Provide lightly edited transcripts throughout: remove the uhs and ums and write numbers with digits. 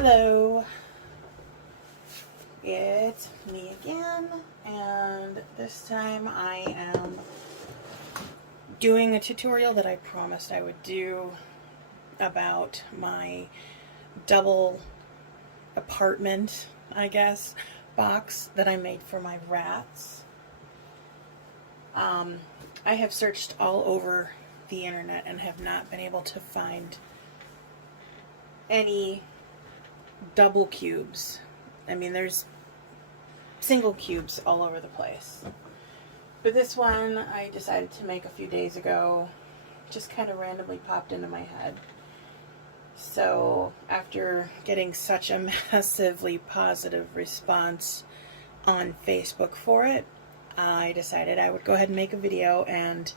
Hello, it's me again, and this time I am doing a tutorial that I promised I would do about my double apartment, I guess, box that I made for my rats. I have searched all over the internet and have not been able to find any double cubes. I mean, there's single cubes all over the place. But this one I decided to make a few days ago, just kind of randomly popped into my head. So after getting such a massively positive response on Facebook for it, I decided I would go ahead and make a video and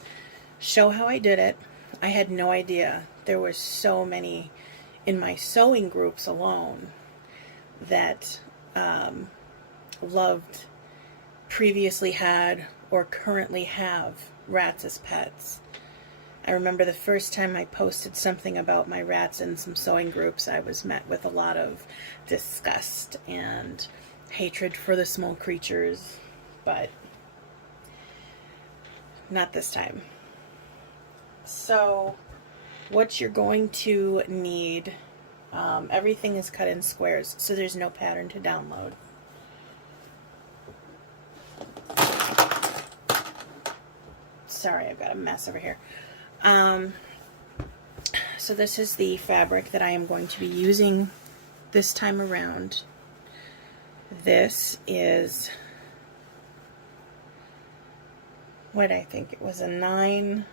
show how I did it. I had no idea there were so many in my sewing groups alone that loved, previously had, or currently have rats as pets. I remember the first time I posted something about my rats in some sewing groups, I was met with a lot of disgust and hatred for the small creatures, but not this time. So what you're going to need, everything is cut in squares, so there's no pattern to download. Sorry, I've got a mess over here. So this is the fabric that I am going to be using this time around. This is, what did I think? It was a 9.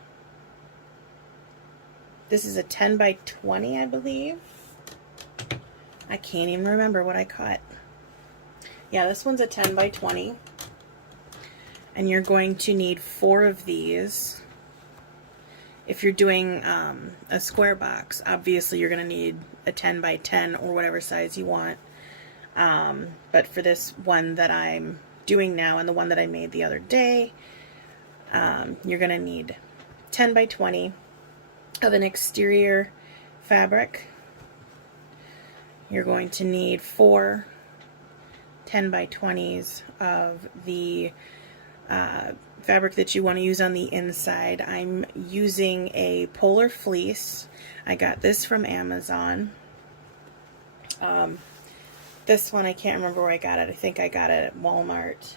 This is a 10 by 20, I believe. I can't even remember what I cut. Yeah, this one's a 10 by 20. And you're going to need 4 of these. If you're doing a square box, obviously you're going to need a 10 by 10 or whatever size you want. But for this one that I'm doing now and the one that I made the other day, you're going to need 10 by 20 of an exterior fabric. You're going to need 4 10 by 20s of the fabric that you want to use on the inside. I'm using a polar fleece. I got this from Amazon. This one I can't remember where I got it. I think I got it at Walmart.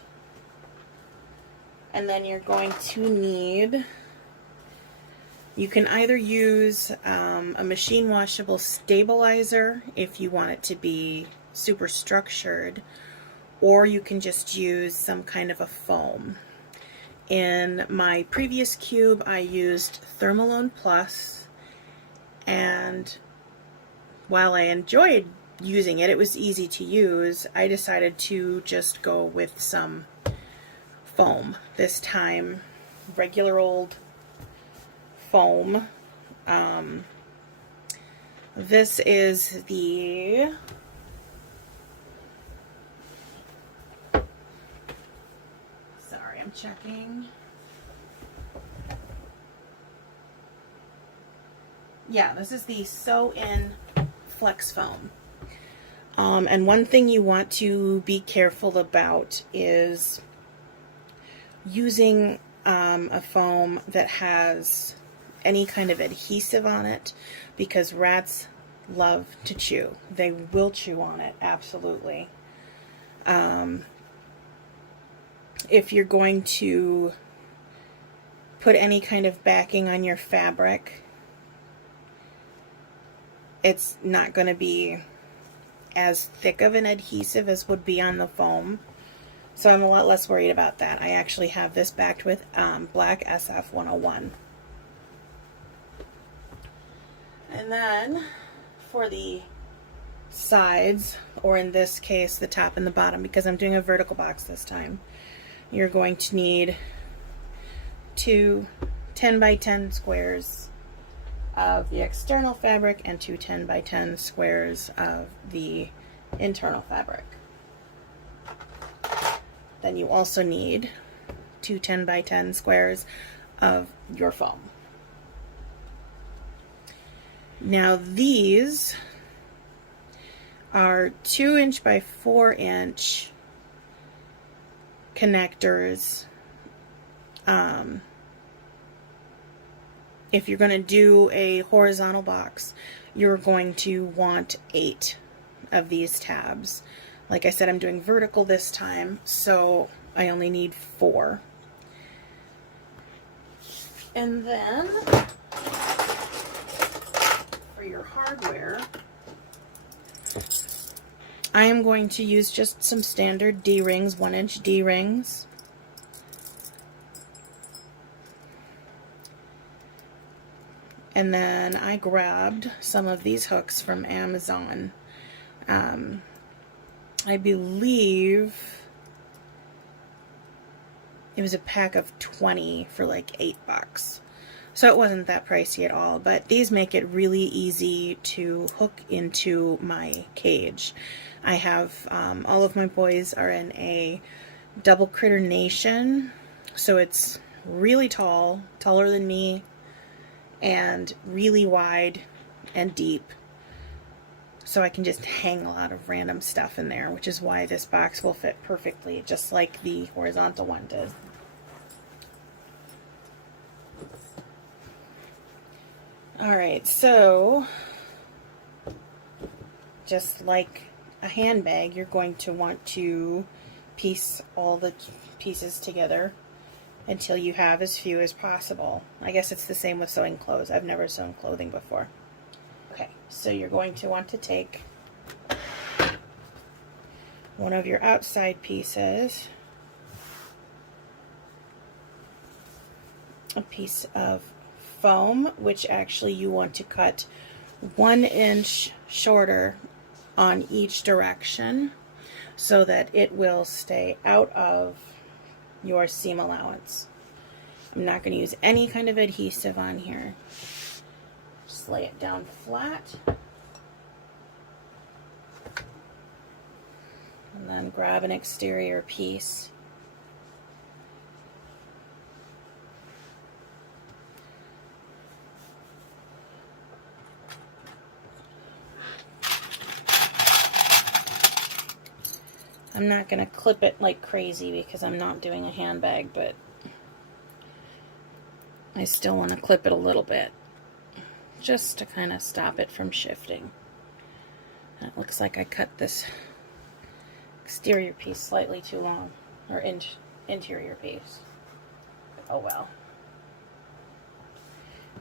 And then you're going to need, you can either use a machine washable stabilizer if you want it to be super structured, or you can just use some kind of a foam. In my previous cube I used Thermalone Plus, and while I enjoyed using it, it was easy to use, I decided to just go with some foam this time. Regular old foam. This is the I'm checking. Yeah, this is the Sew In Flex Foam. And one thing you want to be careful about is using a foam that has any kind of adhesive on it, because rats love to chew. They will chew on it, absolutely. If you're going to put any kind of backing on your fabric, it's not going to be as thick of an adhesive as would be on the foam. So I'm a lot less worried about that. I actually have this backed with black SF 101. And then for the sides, or in this case the top and the bottom, because I'm doing a vertical box this time, you're going to need 2 10 by 10 squares of the external fabric and 2 10 by 10 squares of the internal fabric. Then you also need 2 10 by 10 squares of your foam. Now these are 2" by 4" connectors. If you're going to do a horizontal box, you're going to want 8 of these tabs. Like I said, I'm doing vertical this time, so I only need 4. And then for your hardware, I am going to use just some standard D-rings, 1" D-rings. And then I grabbed some of these hooks from Amazon. I believe it was a pack of 20 for like $8. So it wasn't that pricey at all, but these make it really easy to hook into my cage. I have, all of my boys are in a double critter nation, so it's really tall, taller than me, and really wide and deep. So I can just hang a lot of random stuff in there, which is why this box will fit perfectly, just like the horizontal one did. Alright, so just like a handbag, you're going to want to piece all the pieces together until you have as few as possible. I guess it's the same with sewing clothes. I've never sewn clothing before. Okay, so you're going to want to take one of your outside pieces, a piece of foam, which actually you want to cut 1" shorter on each direction so that it will stay out of your seam allowance. I'm not going to use any kind of adhesive on here. Just lay it down flat. And then grab an exterior piece. I'm not going to clip it like crazy because I'm not doing a handbag, but I still want to clip it a little bit just to kind of stop it from shifting. And it looks like I cut this exterior piece slightly too long, or interior piece. Oh well.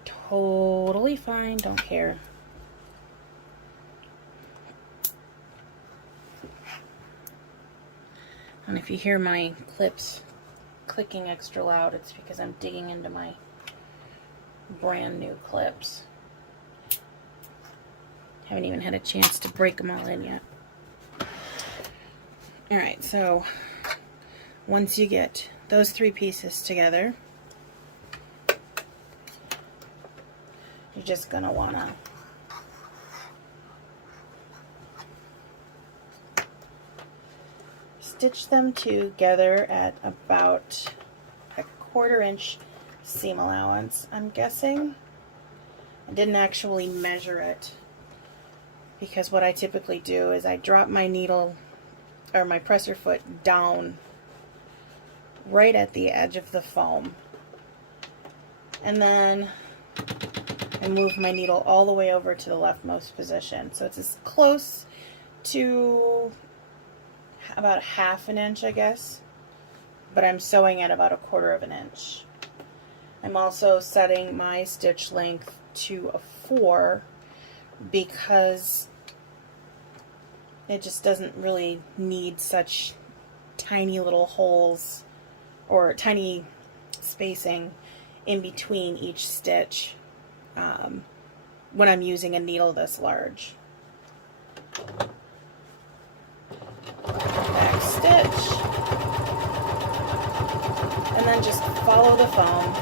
Totally fine, don't care. And if you hear my clips clicking extra loud, it's because I'm digging into my brand new clips. Haven't even had a chance to break them all in yet. Alright, so once you get those 3 pieces together, you're just going to want to stitch them together at about a 1/4" seam allowance, I'm guessing. I didn't actually measure it because what I typically do is I drop my needle or my presser foot down right at the edge of the foam, and then I move my needle all the way over to the leftmost position, so it's as close to about 1/2 inch, I guess, but I'm sewing at about a 1/4 inch. I'm also setting my stitch length to a 4 because it just doesn't really need such tiny little holes or tiny spacing in between each stitch when I'm using a needle this large. Back stitch, and then just follow the foam.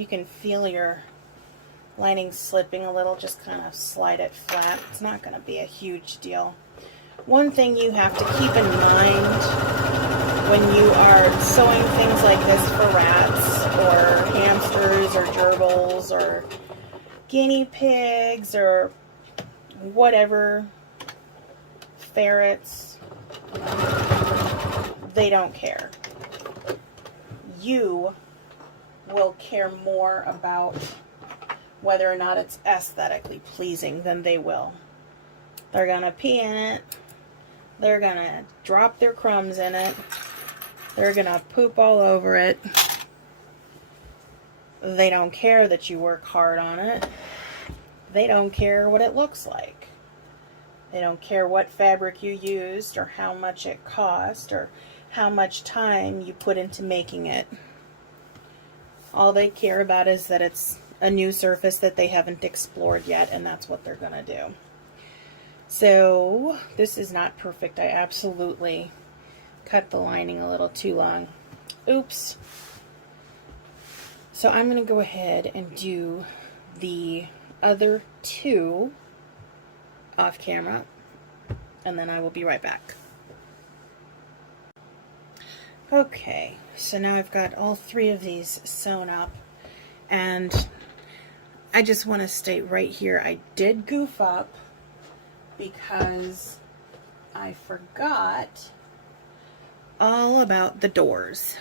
you can feel your lining slipping a little, just kind of slide it flat. It's not going to be a huge deal. One thing you have to keep in mind when you are sewing things like this for rats or hamsters or gerbils or guinea pigs or whatever, ferrets, they don't care. You will care more about whether or not it's aesthetically pleasing than they will. They're gonna pee in it. They're gonna drop their crumbs in it. They're gonna poop all over it. They don't care that you work hard on it. They don't care what it looks like. They don't care what fabric you used or how much it cost or how much time you put into making it. All they care about is that it's a new surface that they haven't explored yet, and that's what they're gonna do. So this is not perfect. I absolutely cut the lining a little too long. Oops. So I'm gonna go ahead and do the other two off camera, and then I will be right back. Okay, so now I've got all three of these sewn up, and I just want to state right here, I did goof up because I forgot all about the doors.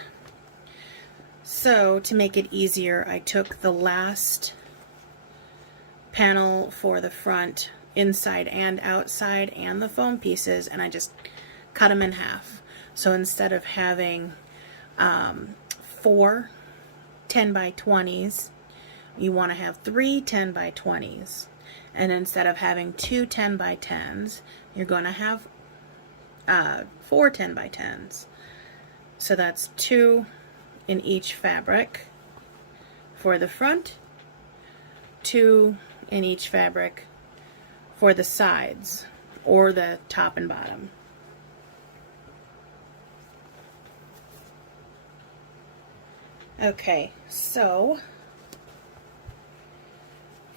So to make it easier, I took the last panel for the front, inside and outside, and the foam pieces, and I just cut them in half. So instead of having 4 10 by 20s, you want to have 3 10 by 20s. And instead of having 2 10 by 10s, you're going to have 4 10 by 10s. So that's 2 in each fabric for the front, 2 in each fabric for the sides, or the top and bottom. Okay, so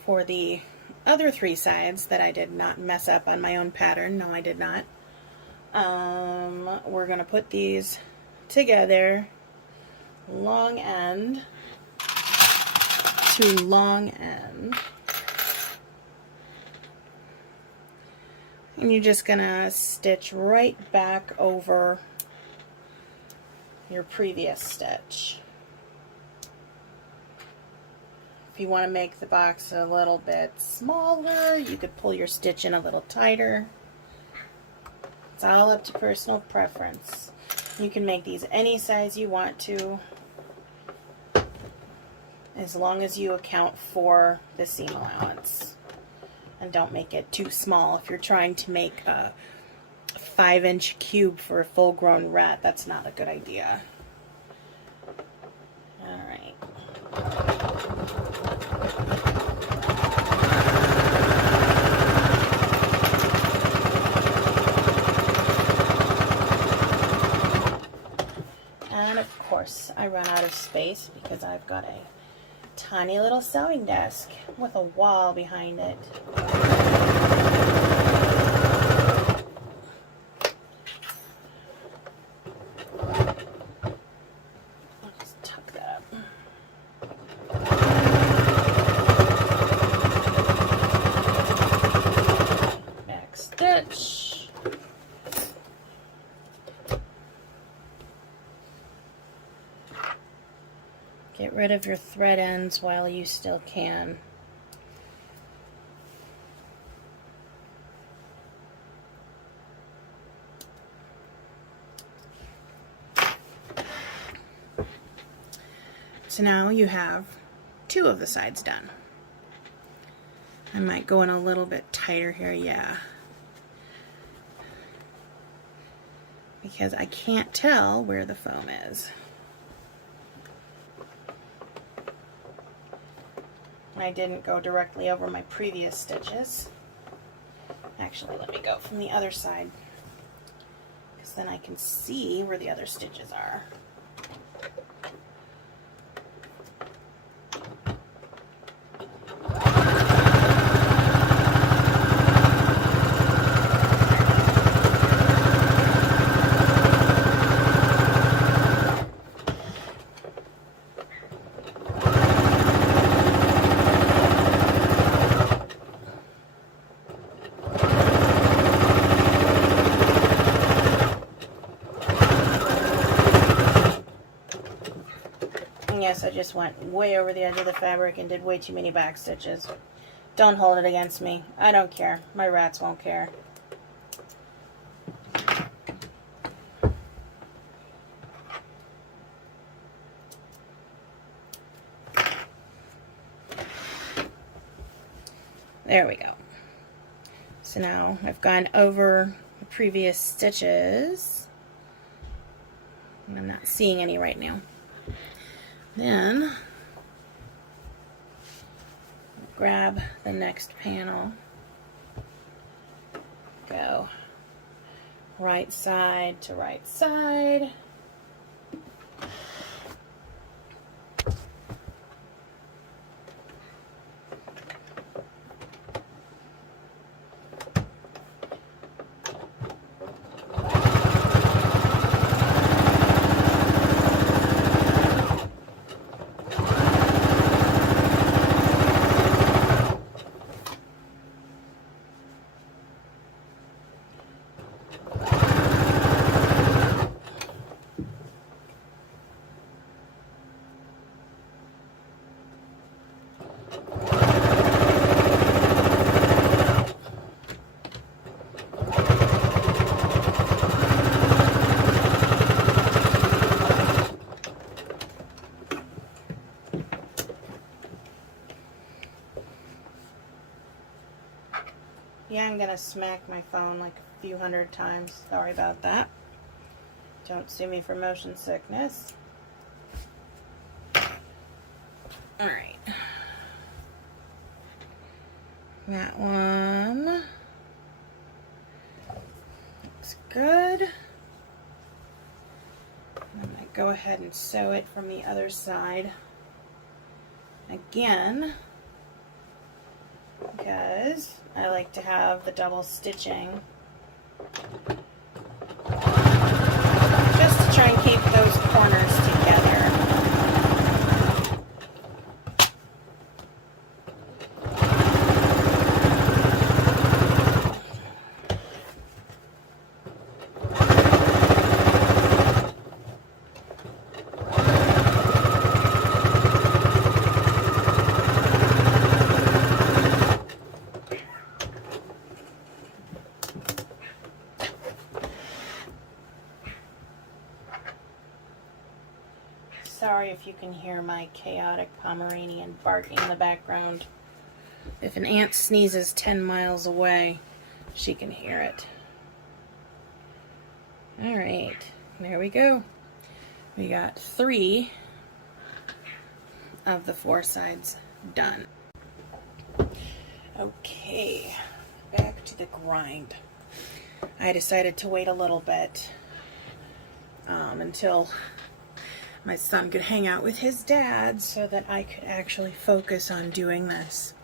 for the other 3 sides that I did not mess up on my own pattern, no I did not, we're going to put these together, long end to long end. And you're just going to stitch right back over your previous stitch. If you want to make the box a little bit smaller, you could pull your stitch in a little tighter. It's all up to personal preference. You can make these any size you want to, as long as you account for the seam allowance. And don't make it too small. If you're trying to make a 5-inch cube for a full-grown rat, that's not a good idea. Alright. And of course, I run out of space because I've got a tiny little sewing desk with a wall behind it. I'll just tuck that up. Back stitch. Get rid of your thread ends while you still can. So now you have 2 of the sides done. I might go in a little bit tighter here, yeah. Because I can't tell where the foam is. I didn't go directly over my previous stitches. Actually, let me go from the other side, because then I can see where the other stitches are. And yes, I just went way over the edge of the fabric and did way too many back stitches. Don't hold it against me. I don't care. My rats won't care. There we go. So now I've gone over the previous stitches. And I'm not seeing any right now. Then grab the next panel. Go right side to right side. Yeah, I'm gonna smack my phone like a few hundred times. Sorry about that. Don't sue me for motion sickness. Alright. That one looks good. I'm gonna go ahead and sew it from the other side again, because I like to have the double stitching just to try and keep those corners together. Sorry if you can hear my chaotic Pomeranian barking in the background. If an ant sneezes 10 miles away, she can hear it. Alright, there we go. We got 3 of the 4 sides done. Okay, back to the grind. I decided to wait a little bit until my son could hang out with his dad so that I could actually focus on doing this.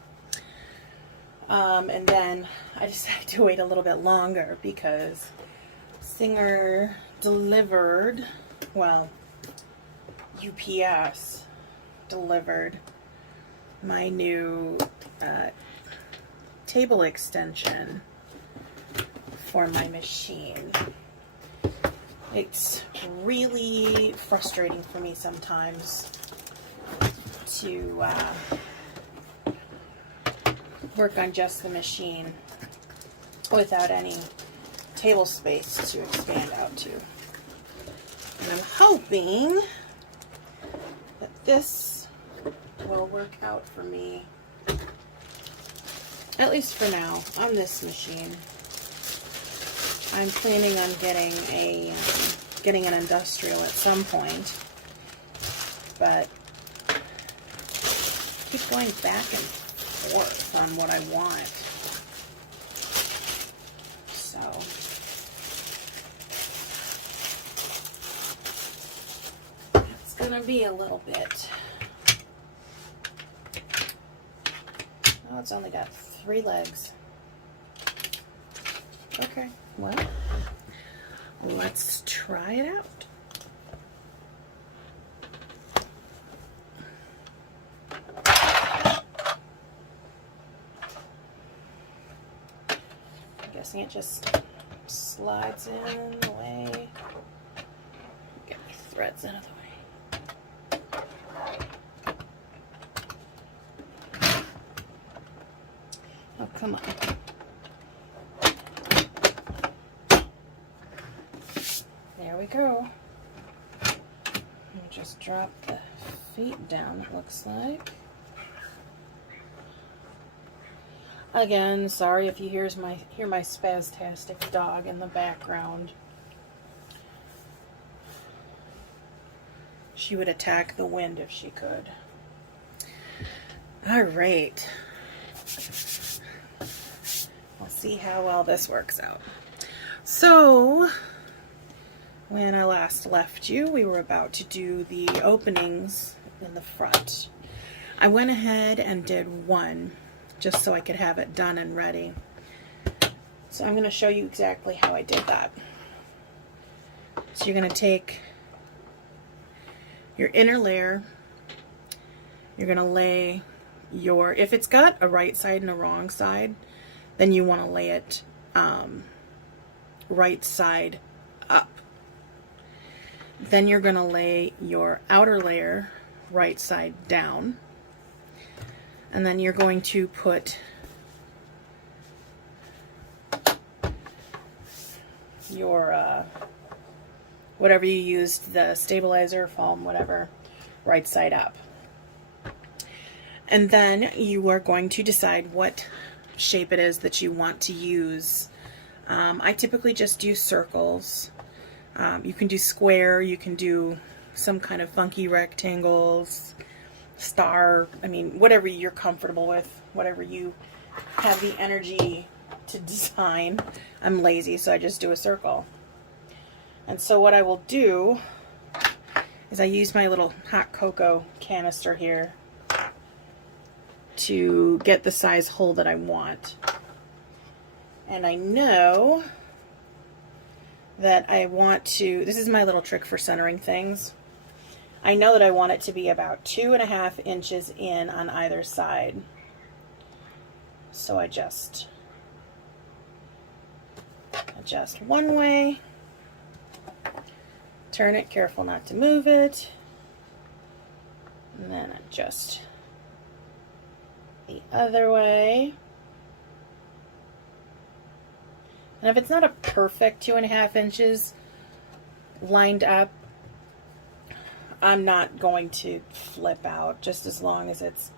And then I decided to wait a little bit longer because Singer delivered, well, UPS delivered my new table extension for my machine. It's really frustrating for me sometimes to work on just the machine without any table space to expand out to. And I'm hoping that this will work out for me, at least for now, on this machine. I'm planning on getting an industrial at some point, but I keep going back and forth on what I want. So it's gonna be a little bit. Oh, it's only got 3 legs. Okay, well, let's try it out. I'm guessing it just slides in the way. Get my threads out of the way. Oh, come on. There we go. We'll just drop the feet down, it looks like. Again, sorry if you hear my spastastic dog in the background. She would attack the wind if she could. All right. We'll see how well this works out. So, when I last left you, we were about to do the openings in the front. I went ahead and did one, just so I could have it done and ready. So I'm going to show you exactly how I did that. So you're going to take your inner layer, you're going to lay your, if it's got a right side and a wrong side, then you want to lay it right side up. Then you're going to lay your outer layer right side down. And then you're going to put your, whatever you used, the stabilizer, foam, whatever, right side up. And then you are going to decide what shape it is that you want to use. I typically just do circles. You can do square, you can do some kind of funky rectangles, star, I mean, whatever you're comfortable with, whatever you have the energy to design. I'm lazy, so I just do a circle. And so what I will do is I use my little hot cocoa canister here to get the size hole that I want. And I know that I want to, this is my little trick for centering things. I know that I want it to be about 2.5 inches in on either side. So I just adjust one way, turn it, careful not to move it, and then adjust the other way. And if it's not a perfect 2.5 inches lined up, I'm not going to flip out, just as long as it's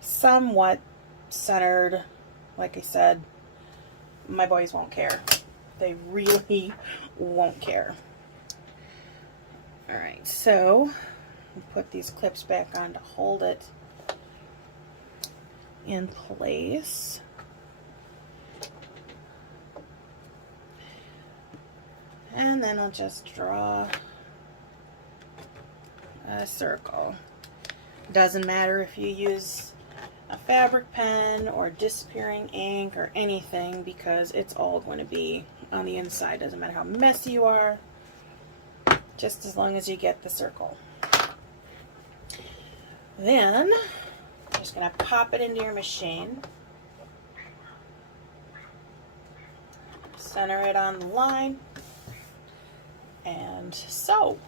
somewhat centered. Like I said, my boys won't care. They really won't care. Alright, so I'll put these clips back on to hold it in place. And then I'll just draw a circle. Doesn't matter if you use a fabric pen or disappearing ink or anything, because it's all going to be on the inside. Doesn't matter how messy you are, just as long as you get the circle. Then I'm just going to pop it into your machine, center it on the line, and sew.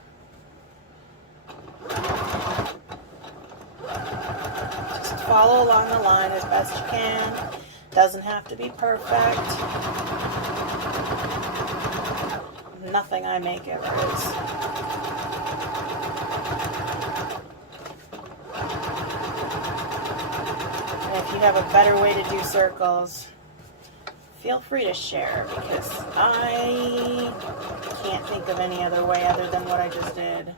Just follow along the line as best you can. Doesn't have to be perfect. Nothing I make ever is. And if you have a better way to do circles, feel free to share, because I can't think of any other way other than what I just did.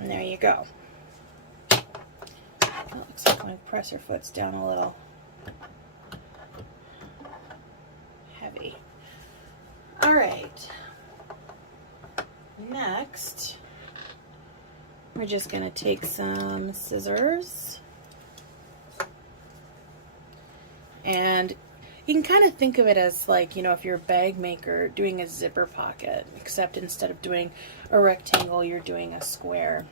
And there you go. That looks like my presser foot's down a little heavy. All right. Next, we're just going to take some scissors, and you can kind of think of it as like, you know, if you're a bag maker doing a zipper pocket, except instead of doing a rectangle, you're doing a square.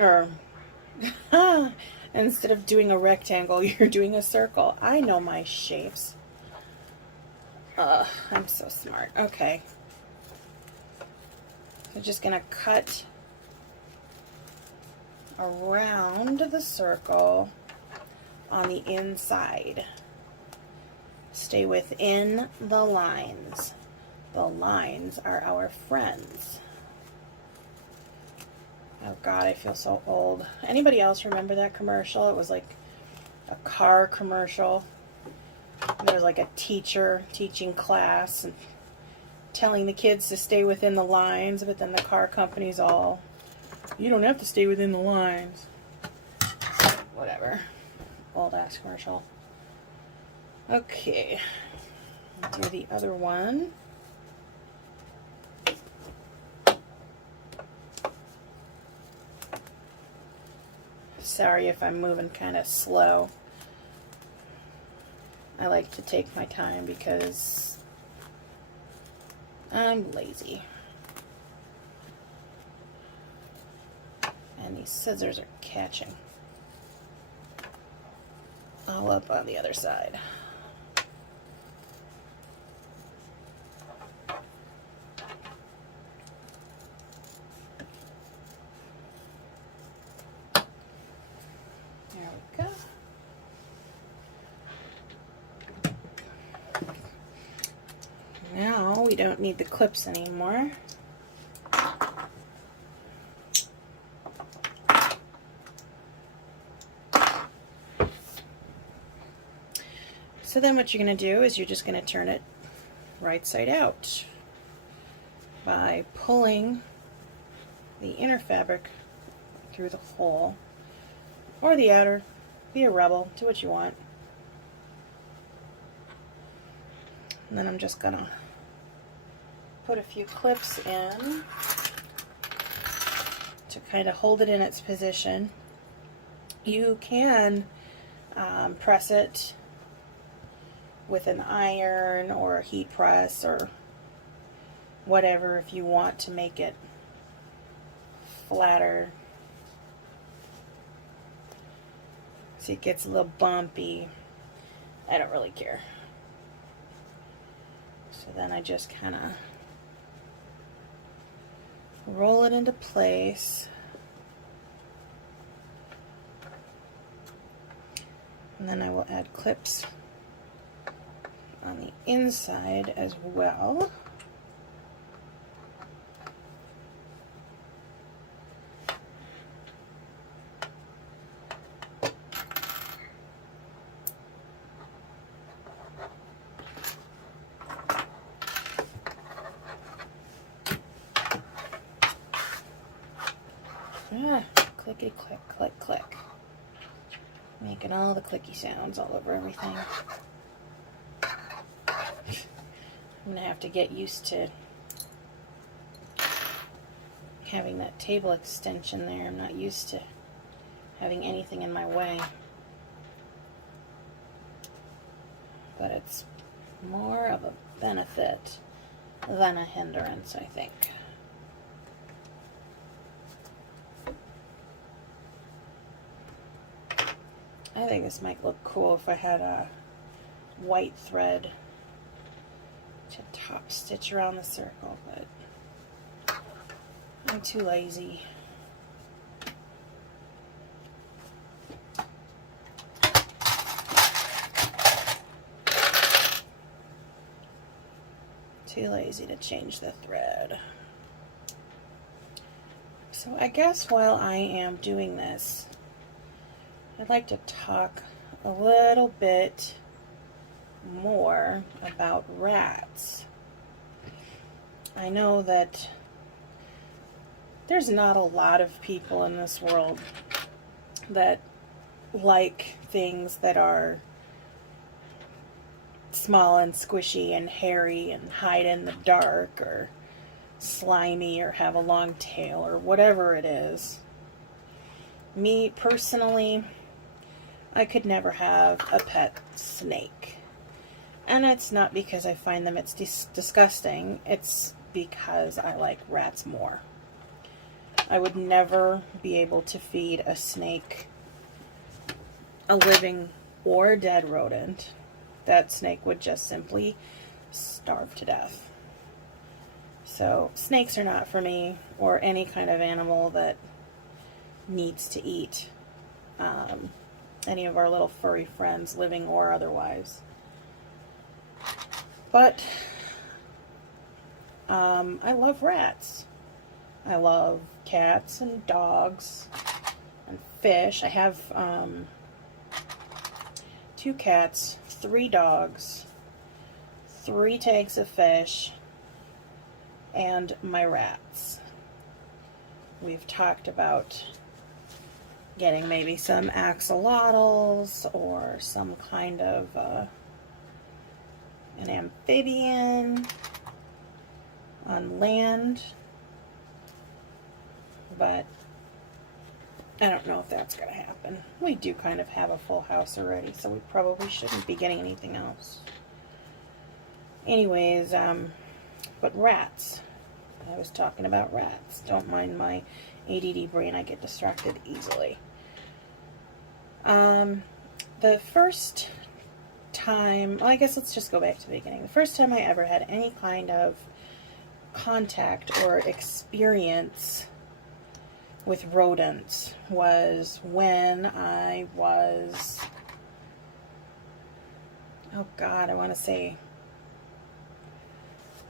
Or Instead of doing a rectangle, you're doing a circle. I know my shapes. I'm so smart. Okay. So just gonna cut around the circle on the inside. Stay within the lines. The lines are our friends. Oh God, I feel so old. Anybody else remember that commercial? It was like a car commercial. There was like a teacher teaching class and telling the kids to stay within the lines, but then the car company's all, you don't have to stay within the lines. Whatever. Old ass commercial. Okay. I'll do the other one. Sorry if I'm moving kind of slow. I like to take my time because I'm lazy. And these scissors are catching all up on the other side. There we go. Now we don't need the clips anymore. So then what you're going to do is you're just going to turn it right side out by pulling the inner fabric through the hole, or the outer. Be a rebel, do what you want. And then I'm just going to put a few clips in to kind of hold it in its position. You can press it with an iron or a heat press or whatever if you want to make it flatter. See, it gets a little bumpy. I don't really care. So then I just kind of roll it into place. And then I will add clips on the inside as well. Clickety click, click, click. Making all the clicky sounds all over everything. I'm going to have to get used to having that table extension there. I'm not used to having anything in my way. But it's more of a benefit than a hindrance, I think. I think this might look cool if I had a white thread to top stitch around the circle, but I'm too lazy. Too lazy to change the thread. So I guess while I am doing this, I'd like to talk a little bit more about rats. I know that there's not a lot of people in this world that like things that are small and squishy and hairy and hide in the dark or slimy or have a long tail or whatever it is. Me personally, I could never have a pet snake. And it's not because I find them disgusting. It's because I like rats more. I would never be able to feed a snake a living or dead rodent. That snake would just simply starve to death. So snakes are not for me, or any kind of animal that needs to eat any of our little furry friends, living or otherwise. But I love rats. I love cats and dogs and fish. I have 2 cats, 3 dogs, 3 tanks of fish, and my rats. We've talked about getting maybe some axolotls or some kind of an amphibian on land, but I don't know if that's going to happen. We do kind of have a full house already, so we probably shouldn't be getting anything else. Anyways, but rats. I was talking about rats. Don't mind my ADD brain, I get distracted easily. The first time, well, I guess let's just go back to the beginning. The first time I ever had any kind of contact or experience with rodents was when I was, oh God, I want to say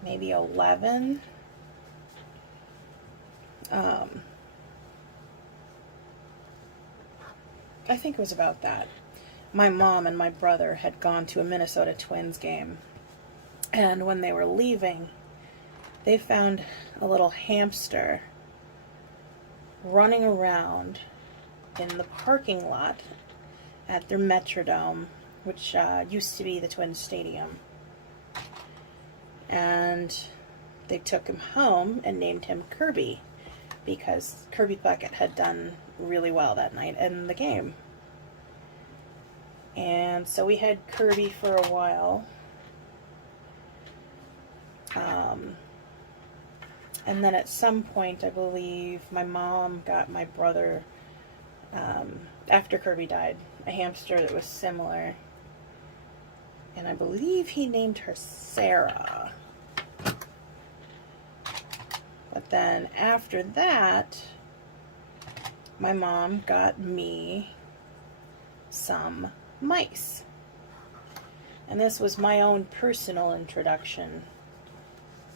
maybe 11. I think it was about that. My mom and my brother had gone to a Minnesota Twins game, and when they were leaving, they found a little hamster running around in the parking lot at their Metrodome, which used to be the Twins Stadium. And they took him home and named him Kirby, because Kirby Puckett had done really well that night in the game. And so we had Kirby for a while. And then at some point, I believe, my mom got my brother, after Kirby died, a hamster that was similar. And I believe he named her Sarah. But then after that, my mom got me some mice. And this was my own personal introduction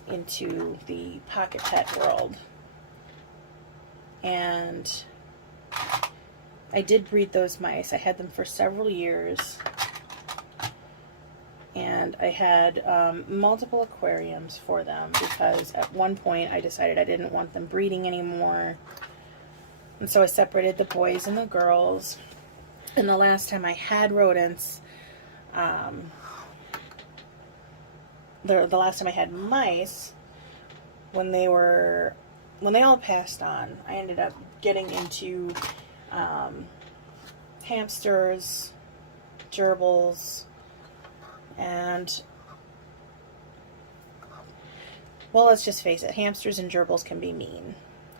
into the pocket pet world. And I did breed those mice. I had them for several years. And I had multiple aquariums for them, because at one point I decided I didn't want them breeding anymore. And so I separated the boys and the girls. And the last time I had rodents, the last time I had mice, when they all passed on, I ended up getting into hamsters, gerbils, and, well, let's just face it, hamsters and gerbils can be mean.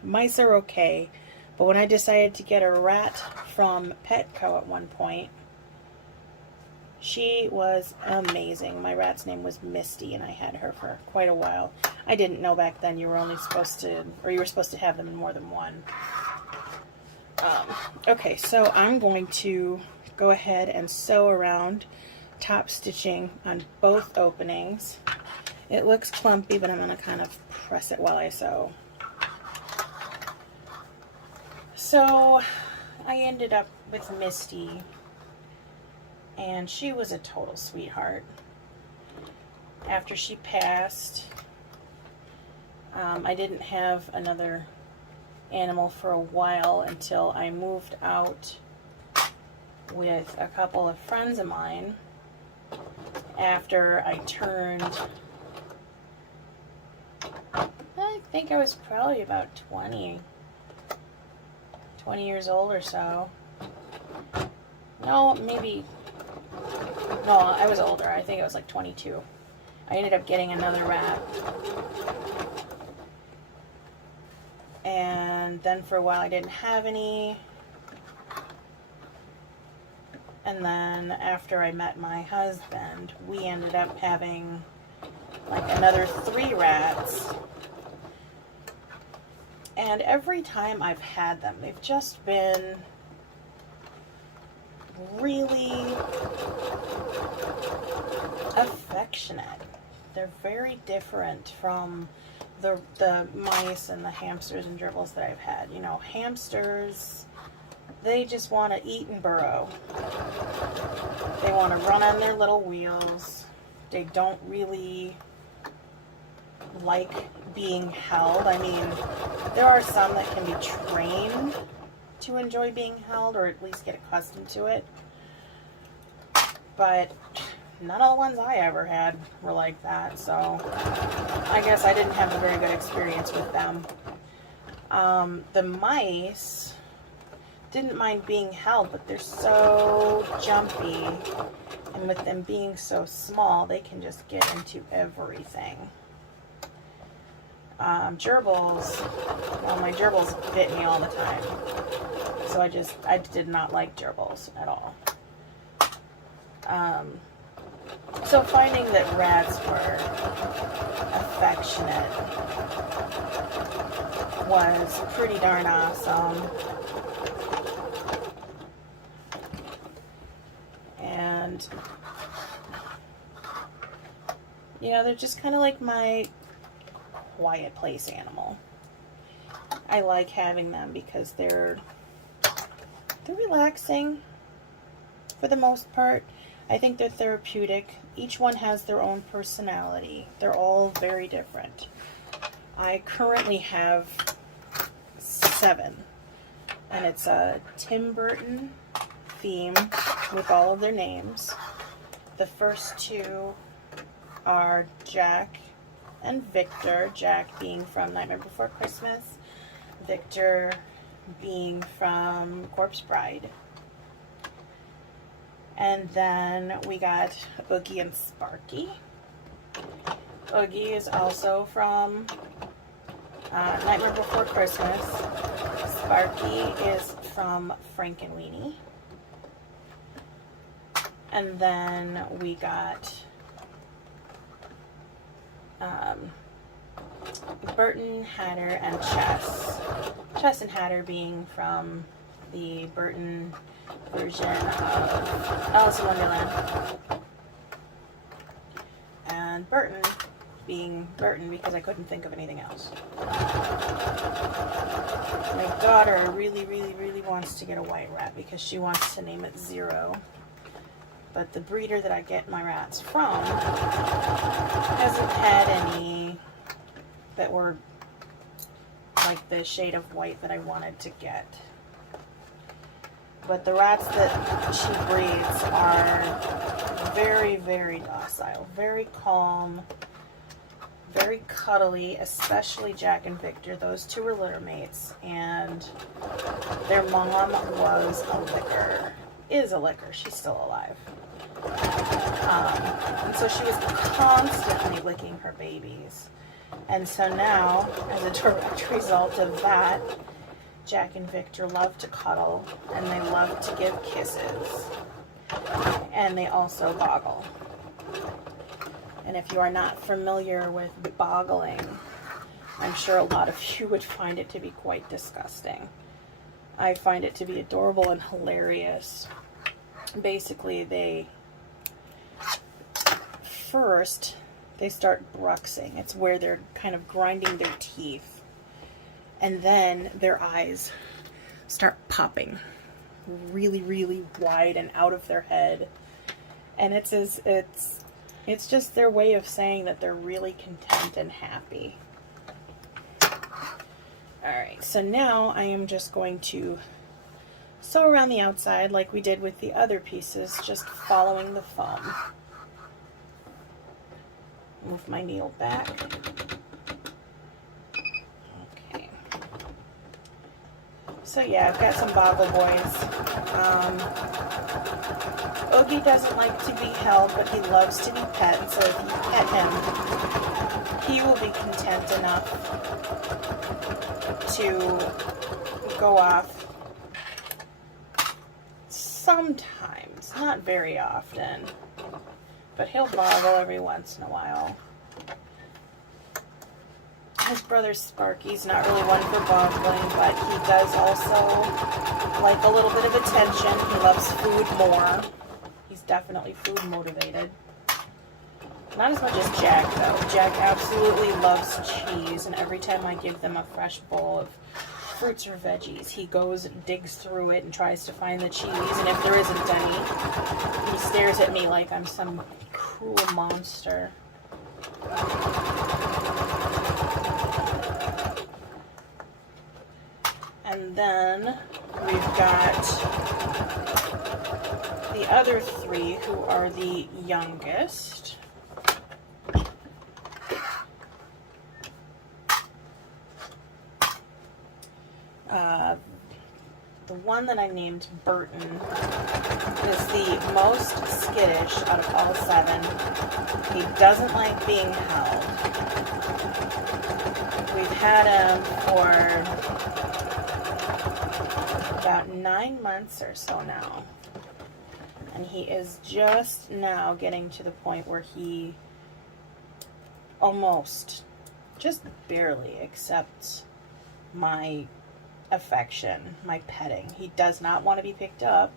Mice are okay, but when I decided to get a rat from Petco at one point, she was amazing. My rat's name was Misty, and I had her for quite a while. I didn't know back then you were only supposed to, or you were supposed to have them in more than one. Okay, so I'm going to go ahead and sew around, top stitching on both openings. It looks clumpy, but I'm going to kind of press it while I sew. So I ended up with Misty, and she was a total sweetheart. After she passed, I didn't have another animal for a while until I moved out with a couple of friends of mine after I turned, I think I was probably about 20 years old or so. No, maybe, well, I was older. I think I was like 22. I ended up getting another rat. And then for a while I didn't have any. And then after I met my husband, we ended up having like another 3 rats. And every time I've had them, they've just been really affectionate. They're very different from the mice and the hamsters and gerbils that I've had. You know, hamsters, they just want to eat and burrow. They want to run on their little wheels. They don't really like being held. I mean, there are some that can be trained to enjoy being held, or at least get accustomed to it. But none of the ones I ever had were like that, so I guess I didn't have a very good experience with them. The mice didn't mind being held, but they're so jumpy, and with them being so small, they can just get into everything. Gerbils, well, my gerbils bit me all the time, so I did not like gerbils at all. So finding that rats were affectionate was pretty darn awesome. And, you know, they're just kind of like my quiet place animal. I like having them because they're relaxing for the most part. I think they're therapeutic. Each one has their own personality. They're all very different. I currently have 7, and it's a Tim Burton theme with all of their names. The first 2 are Jack and Victor. Jack being from Nightmare Before Christmas, Victor being from Corpse Bride. And then we got Oogie and Sparky. Oogie is also from Nightmare Before Christmas. Sparky is from Frankenweenie. And then we got Burton, Hatter, and Chess. Chess and Hatter being from the Burton version of Alice in Wonderland. And Burton being Burton because I couldn't think of anything else. My daughter really, really, really wants to get a white rat because she wants to name it Zero. But the breeder that I get my rats from hasn't had any that were like the shade of white that I wanted to get. But the rats that she breeds are very, very docile, very calm, very cuddly, especially Jack and Victor. Those 2 were litter mates, and their mom was a licker, is a licker. She's still alive. And so she was constantly licking her babies. And so now, as a direct result of that, Jack and Victor love to cuddle, and they love to give kisses, and they also boggle. And if you are not familiar with boggling, I'm sure a lot of you would find it to be quite disgusting. I find it to be adorable and hilarious. Basically, they start bruxing. It's where they're kind of grinding their teeth. And then their eyes start popping really, really wide and out of their head. And it's just their way of saying that they're really content and happy. Alright, so now I am just going to sew around the outside like we did with the other pieces, just following the foam. Move my needle back. Okay. So yeah, I've got some boggle boys. Oogie doesn't like to be held, but he loves to be pet, so if you pet him, he will be content enough to go off sometimes, not very often, but he'll boggle every once in a while. His brother Sparky's not really one for boggling, but he does also like a little bit of attention. He loves food more. He's definitely food motivated. Not as much as Jack, though. Jack absolutely loves cheese, and every time I give them a fresh bowl of fruits or veggies, he goes and digs through it and tries to find the cheese, and if there isn't any, he stares at me like I'm some cruel monster. And then we've got the other three who are the youngest. The one that I named Burton is the most skittish out of all 7. He doesn't like being held. We've had him for about 9 months or so now. And he is just now getting to the point where he almost, just barely accepts my affection, my petting. He does not want to be picked up.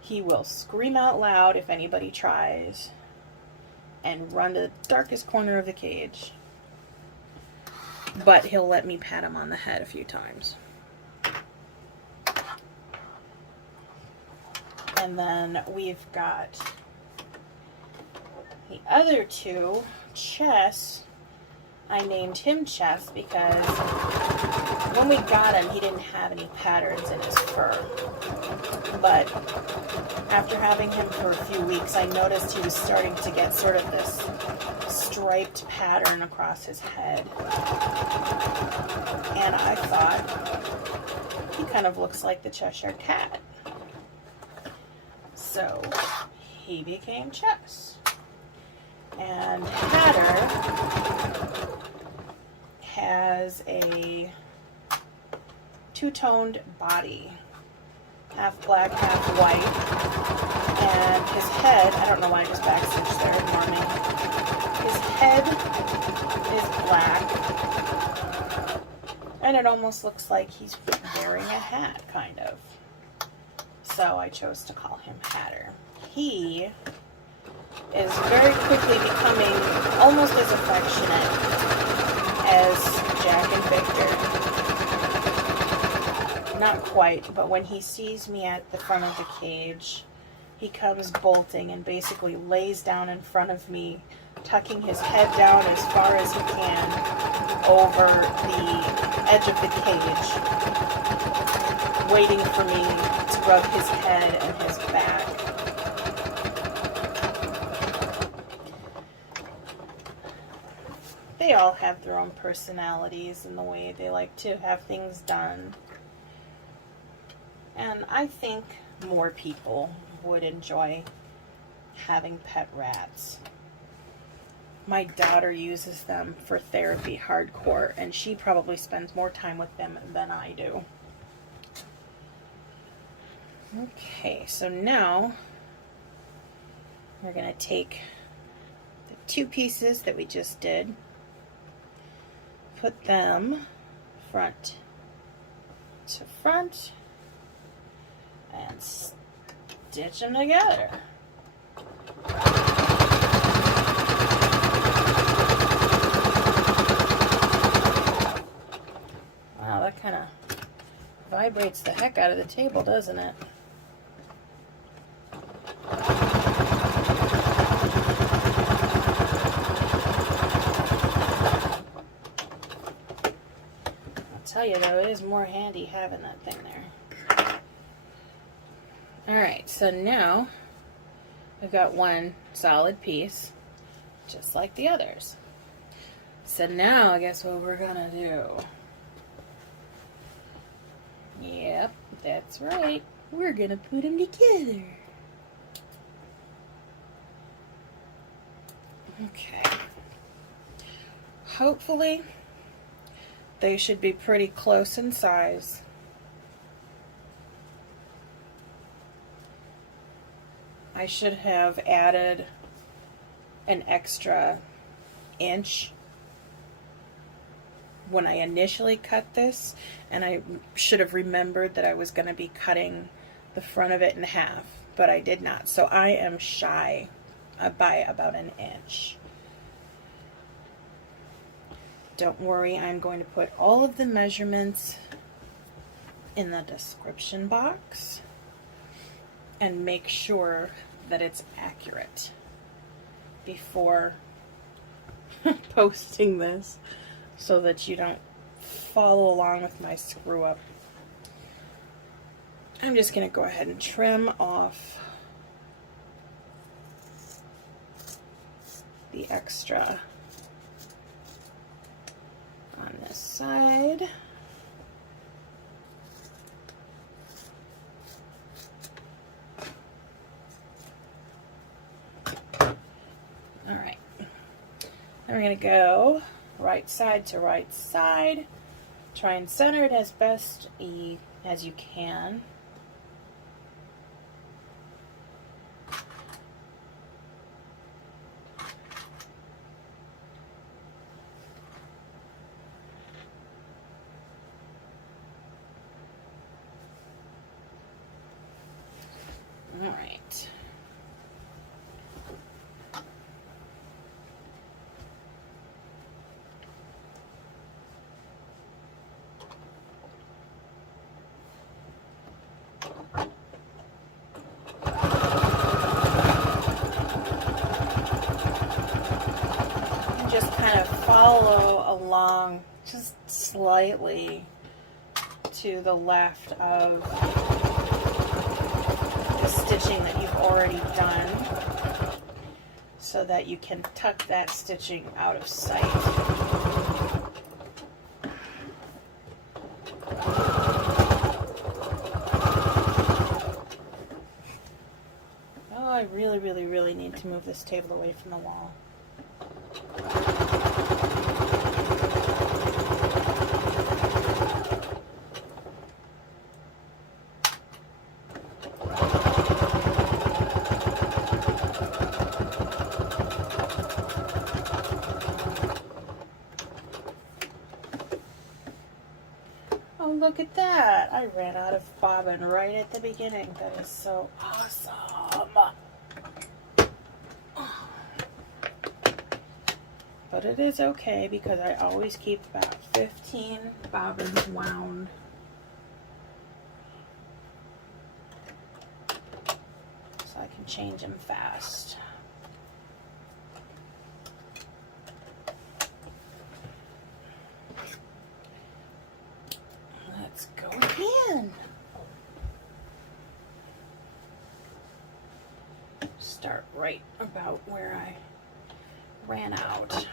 He will scream out loud if anybody tries and run to the darkest corner of the cage. But he'll let me pat him on the head a few times. And then we've got the other two. Chess, I named him Chess because when we got him, he didn't have any patterns in his fur. But after having him for a few weeks, I noticed he was starting to get sort of this striped pattern across his head. And I thought, he kind of looks like the Cheshire Cat. So he became Chess. And Hatter has a two-toned body, half black, half white, and his head, I don't know why I just backstitched there, ignore me. His head is black, and it almost looks like he's wearing a hat, kind of. So I chose to call him Hatter. He is very quickly becoming almost as affectionate as Jack and Victor. Not quite, but when he sees me at the front of the cage, he comes bolting and basically lays down in front of me, tucking his head down as far as he can over the edge of the cage, waiting for me to rub his head and his back. They all have their own personalities and the way they like to have things done. And I think more people would enjoy having pet rats. My daughter uses them for therapy hardcore, and she probably spends more time with them than I do. Okay, so now we're going to take the 2 pieces that we just did, put them front to front, and stitch them together. Wow, that kind of vibrates the heck out of the table, doesn't it? I'll tell you though, it is more handy having that thing there. Alright, so now we've got one solid piece, just like the others. So now I guess what we're gonna do. Yep, that's right. We're gonna put them together. Okay. hopefully they should be pretty close in size. I should have added an extra inch when I initially cut this, and I should have remembered that I was going to be cutting the front of it in half, but I did not. So I am shy by about an inch. Don't worry, I'm going to put all of the measurements in the description box and make sure that it's accurate before posting this, so that you don't follow along with my screw up. I'm just going to go ahead and trim off the extra on this side. All right. Then we're going to go right side to right side. Try and center it as best as you can. All right. Just kind of follow along just slightly to the left of the stitching that you've already done, so that you can tuck that stitching out of sight. Oh, I really need to move this table away from the wall. Oh, look at that. I ran out of bobbin right at the beginning. That is so awesome. But it is okay, because I always keep about 15 bobbins wound. So I can change them fast. Let's go again. Start right about where I ran out.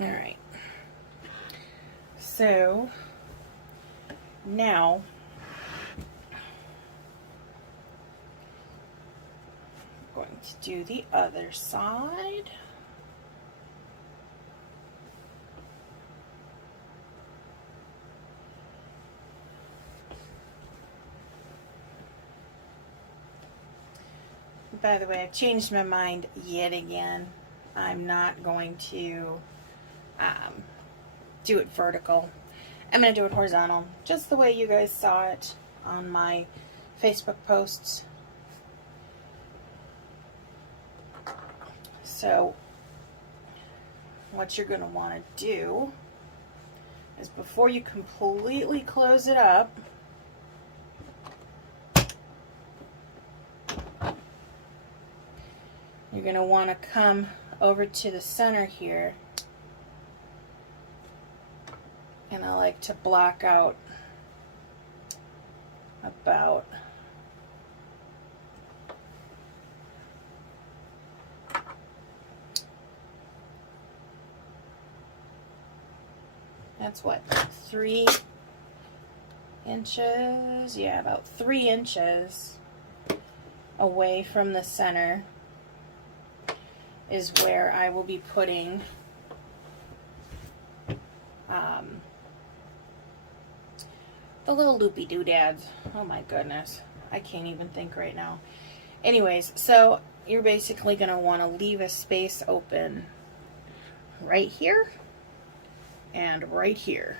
All right, so now I'm going to do the other side. By the way, I've changed my mind yet again. I'm not going to do it vertical. I'm going to do it horizontal, just the way you guys saw it on my Facebook posts. So what you're going to want to do is before you completely close it up, you're going to want to come over to the center here, and I like to block out about that's what, 3 inches? Yeah, about 3 inches away from the center is where I will be putting the little loopy doodads. Oh my goodness, I can't even think right now. Anyways, so you're basically going to want to leave a space open right here and right here.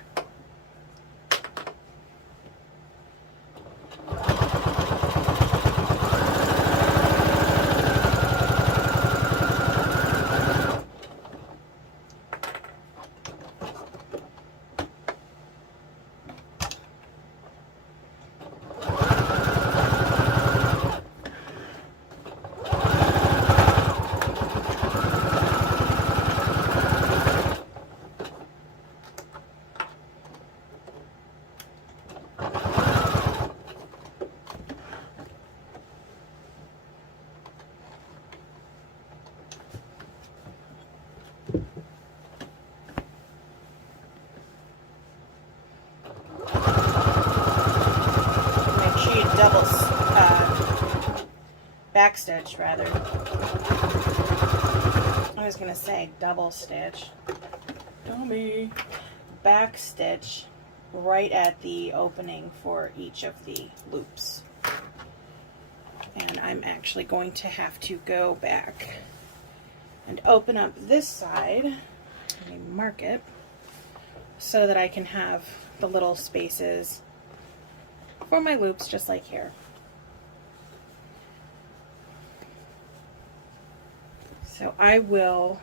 Back stitch rather. I was gonna say double stitch. Dummy. Back stitch right at the opening for each of the loops. And I'm actually going to have to go back and open up this side. Let me mark it so that I can have the little spaces for my loops just like here. So I will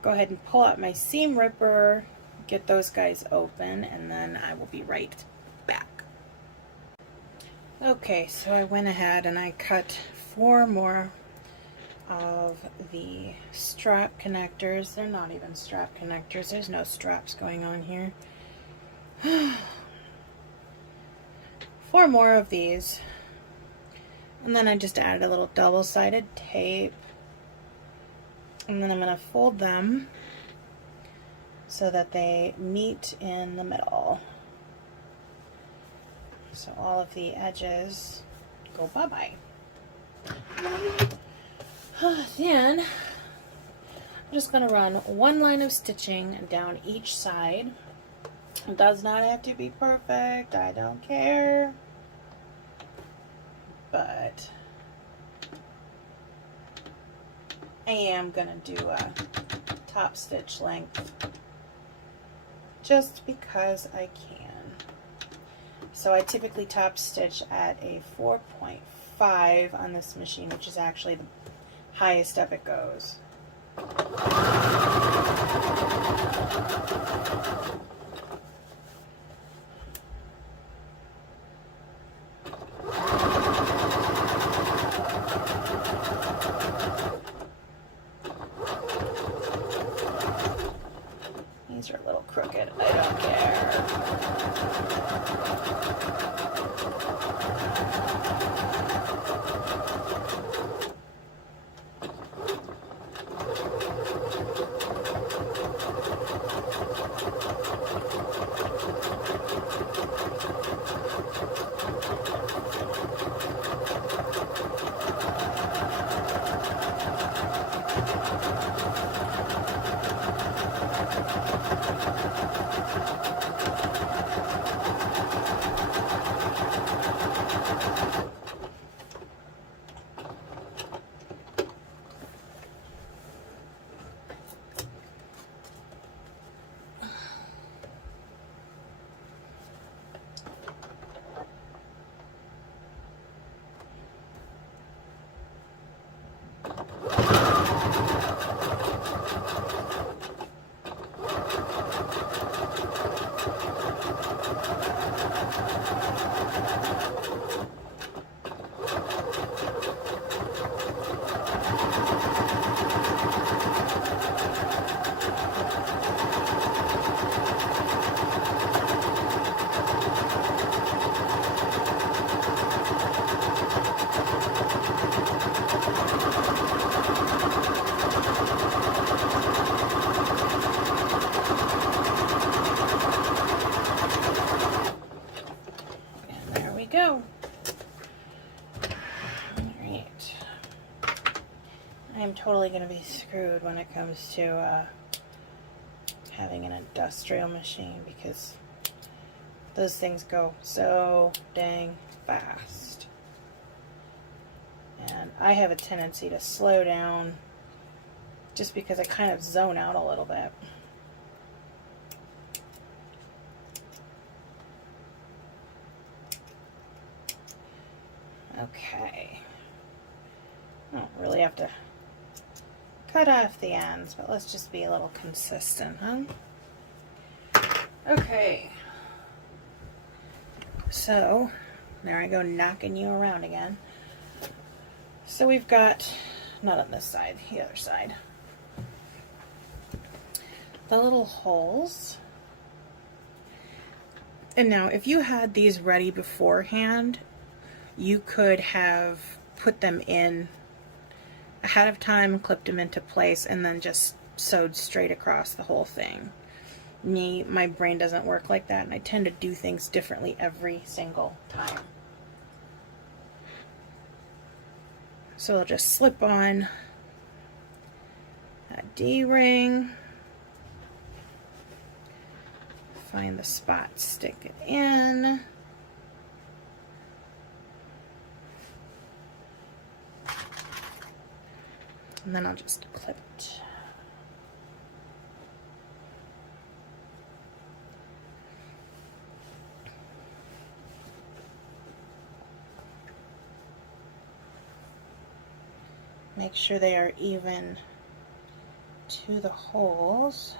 go ahead and pull out my seam ripper, get those guys open, and then I will be right back. Okay, so I went ahead and I cut 4 more of the strap connectors. They're not even strap connectors. There's no straps going on here. 4 more of these. And then I just added a little double-sided tape. And then I'm going to fold them so that they meet in the middle. So all of the edges go bye-bye. Then I'm just going to run 1 line of stitching down each side. It does not have to be perfect. I don't care. But I am going to do a top stitch length just because I can. So I typically top stitch at a 4.5 on this machine, which is actually the highest up it goes. These are a little crooked. I don't care. totally going to be screwed when it comes to having an industrial machine, because those things go so dang fast. And I have a tendency to slow down just because I kind of zone out a little bit. Okay. I don't really have to cut off the ends, but let's just be a little consistent, huh? Okay. So, there I go knocking you around again. So we've got, not on this side, the other side, the little holes. And now, if you had these ready beforehand, you could have put them in ahead of time, clipped them into place, and then just sewed straight across the whole thing. My brain doesn't work like that, and I tend to do things differently every single time. So I'll just slip on a D-ring, find the spot, stick it in. And then I'll just clip it. Make sure they are even to the holes.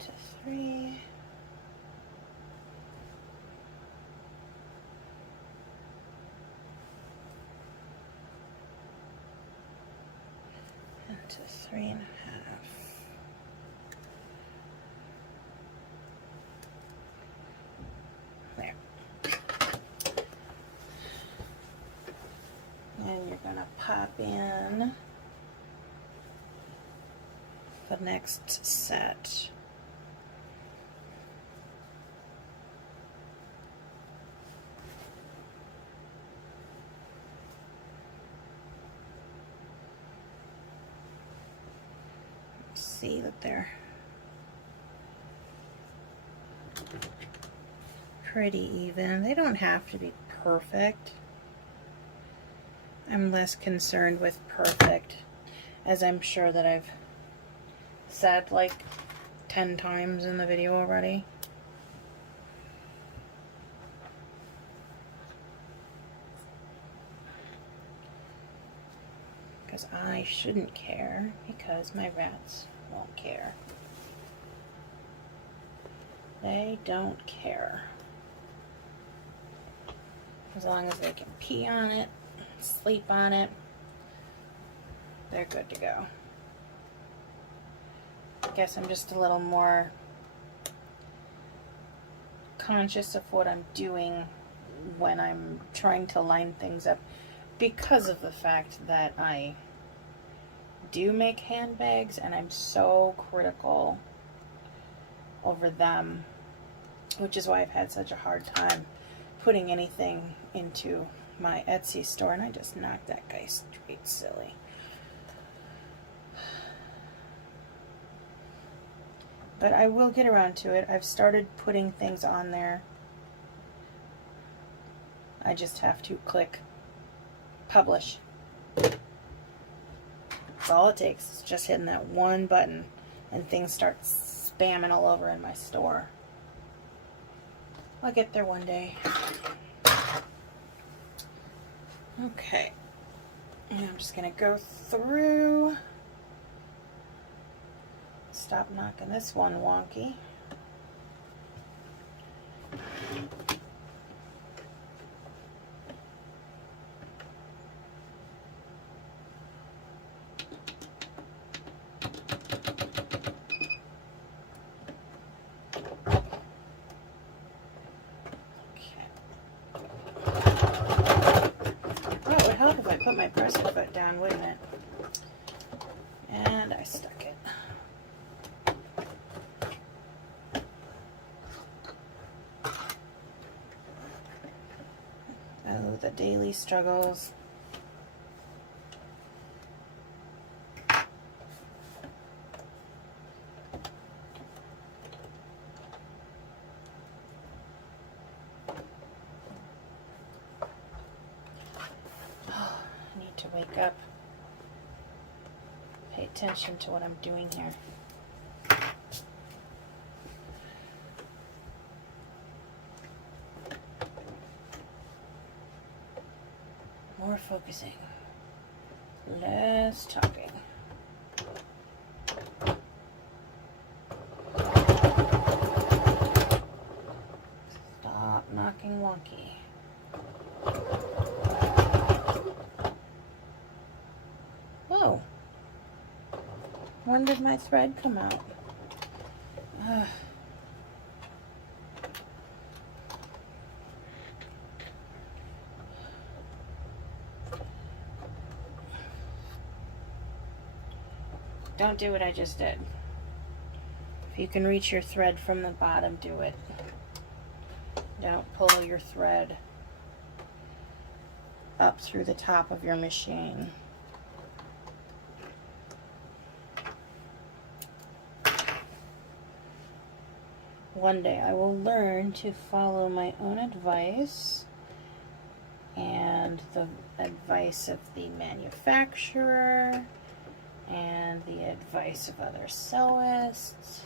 To 3. And to 3.5. There. And you're going to pop in the next set. See that they're pretty even. They don't have to be perfect. I'm less concerned with perfect, as I'm sure that I've said like 10 times in the video already. Because I shouldn't care, because my rats won't care. They don't care. As long as they can pee on it, sleep on it, they're good to go. I guess I'm just a little more conscious of what I'm doing when I'm trying to line things up, because of the fact that I do make handbags and I'm so critical over them, which is why I've had such a hard time putting anything into my Etsy store. And I just knocked that guy straight silly. But I will get around to it. I've started putting things on there. I just have to click publish. That's all it takes. It's just hitting that one button and things start spamming all over in my store. I'll get there one day. Okay. And I'm just going to go through. Stop knocking this one wonky. Oh, it would help if I put my presser foot down, wouldn't it? And I stuck it. Oh, the daily struggles. To wake up, pay attention to what I'm doing here. More focusing, less talking. Stop knocking wonky. Whoa. When did my thread come out? Don't do what I just did. If you can reach your thread from the bottom, do it. Don't pull your thread up through the top of your machine. One day I will learn to follow my own advice and the advice of the manufacturer and the advice of other sewists.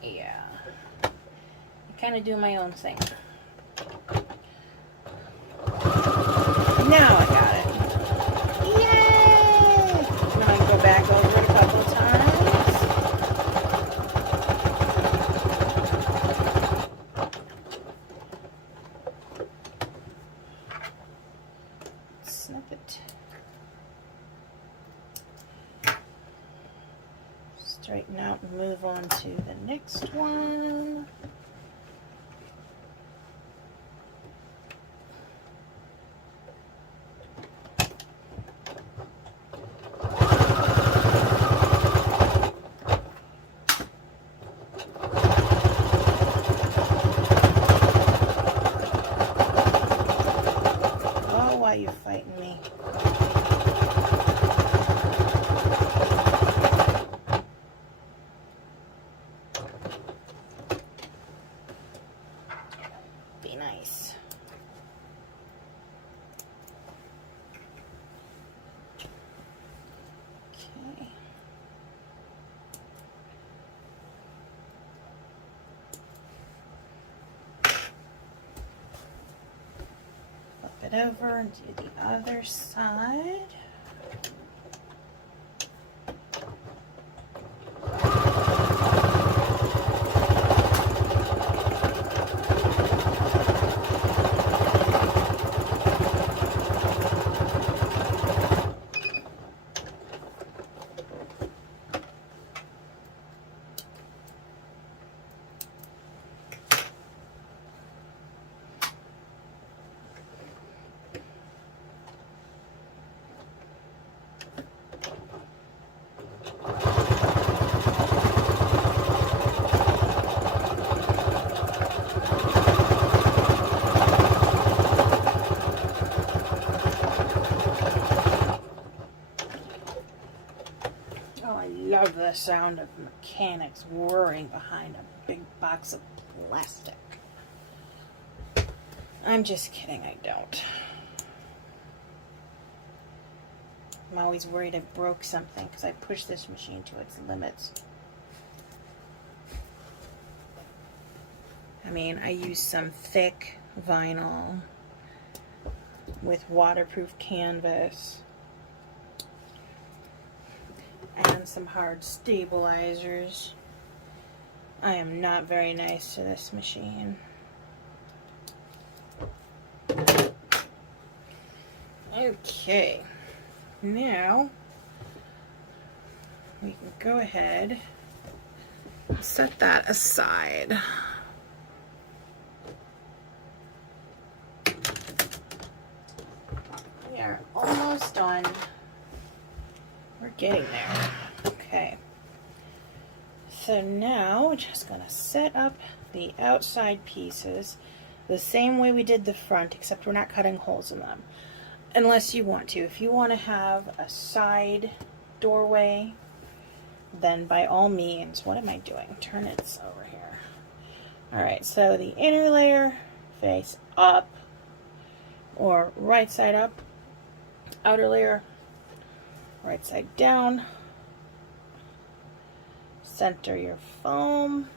Yeah. I kind of do my own thing. Now I got it. Yay! Now I can go back over it a couple of times. Snip it. Straighten out and move on to the next one. Oh, why are you fighting me? Be nice. Okay. Flip it over and do the other side. I love the sound of mechanics whirring behind a big box of plastic. I'm just kidding, I don't. I'm always worried I broke something because I pushed this machine to its limits. I mean, I used some thick vinyl with waterproof canvas and some hard stabilizers. I am not very nice to this machine. Okay, now we can go ahead and set that aside. getting there. Okay. So now we're just going to set up the outside pieces the same way we did the front, except we're not cutting holes in them. Unless you want to. If you want to have a side doorway, then by all means, what am I doing? Turn it over here. Alright, so the inner layer face up, or right side up, outer layer right side down. Center your foam.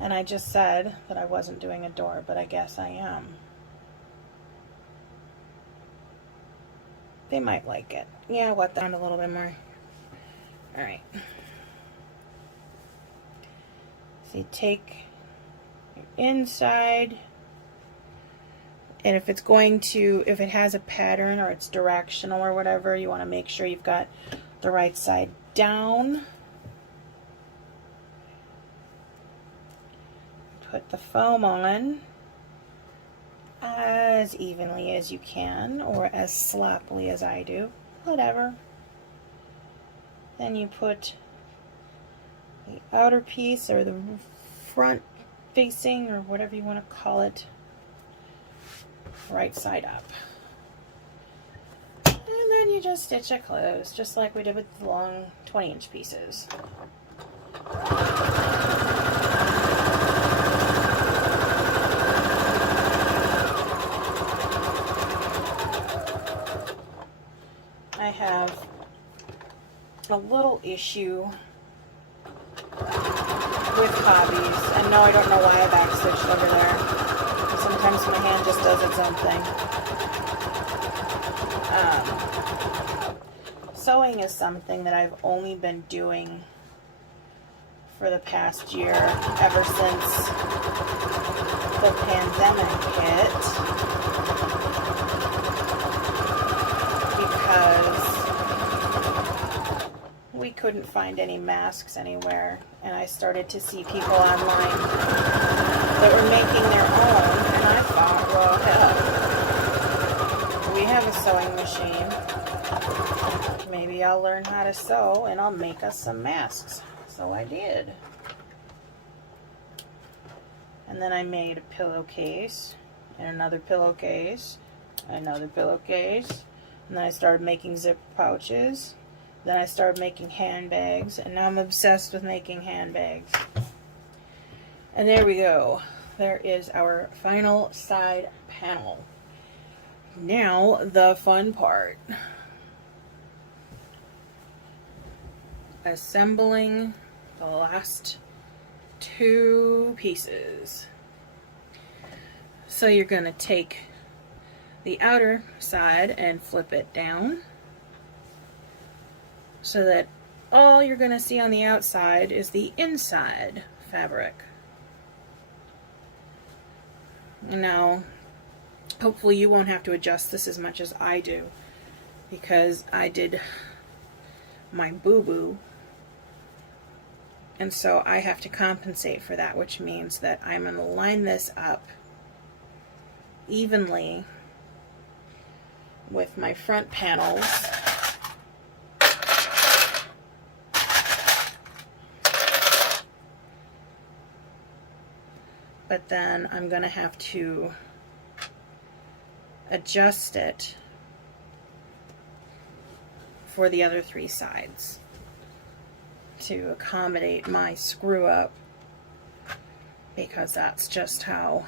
And I just said that I wasn't doing a door, but I guess I am. They might like it. Yeah, wet that down a little bit more. Alright. So you take your inside, and if it's going to, if it has a pattern or it's directional or whatever, you want to make sure you've got the right side down. Put the foam on as evenly as you can, or as sloppily as I do, whatever. Then you put the outer piece, or the front facing, or whatever you want to call it, right side up. And then you just stitch it closed, just like we did with the long 20-inch pieces. I have a little issue with hobbies, and no, I don't know why I backstitched over there. Sometimes my hand just does its own thing. Sewing is something that I've only been doing for the past year, ever since the pandemic hit, because we couldn't find any masks anywhere, and I started to see people online that were making their own, and I thought, well, hell, we have a sewing machine. Maybe I'll learn how to sew, and I'll make us some masks. So I did. And then I made a pillowcase, and another pillowcase, another pillowcase, and then I started making zip pouches. Then I started making handbags, and now I'm obsessed with making handbags. And there we go. There is our final side panel. Now, the fun part. Assembling the last two pieces. So you're going to take the outer side and flip it down, so that all you're going to see on the outside is the inside fabric. Now, hopefully you won't have to adjust this as much as I do, because I did my boo-boo, and so I have to compensate for that, which means that I'm going to line this up evenly with my front panels. But then I'm going to have to adjust it for the other three sides to accommodate my screw up, because that's just how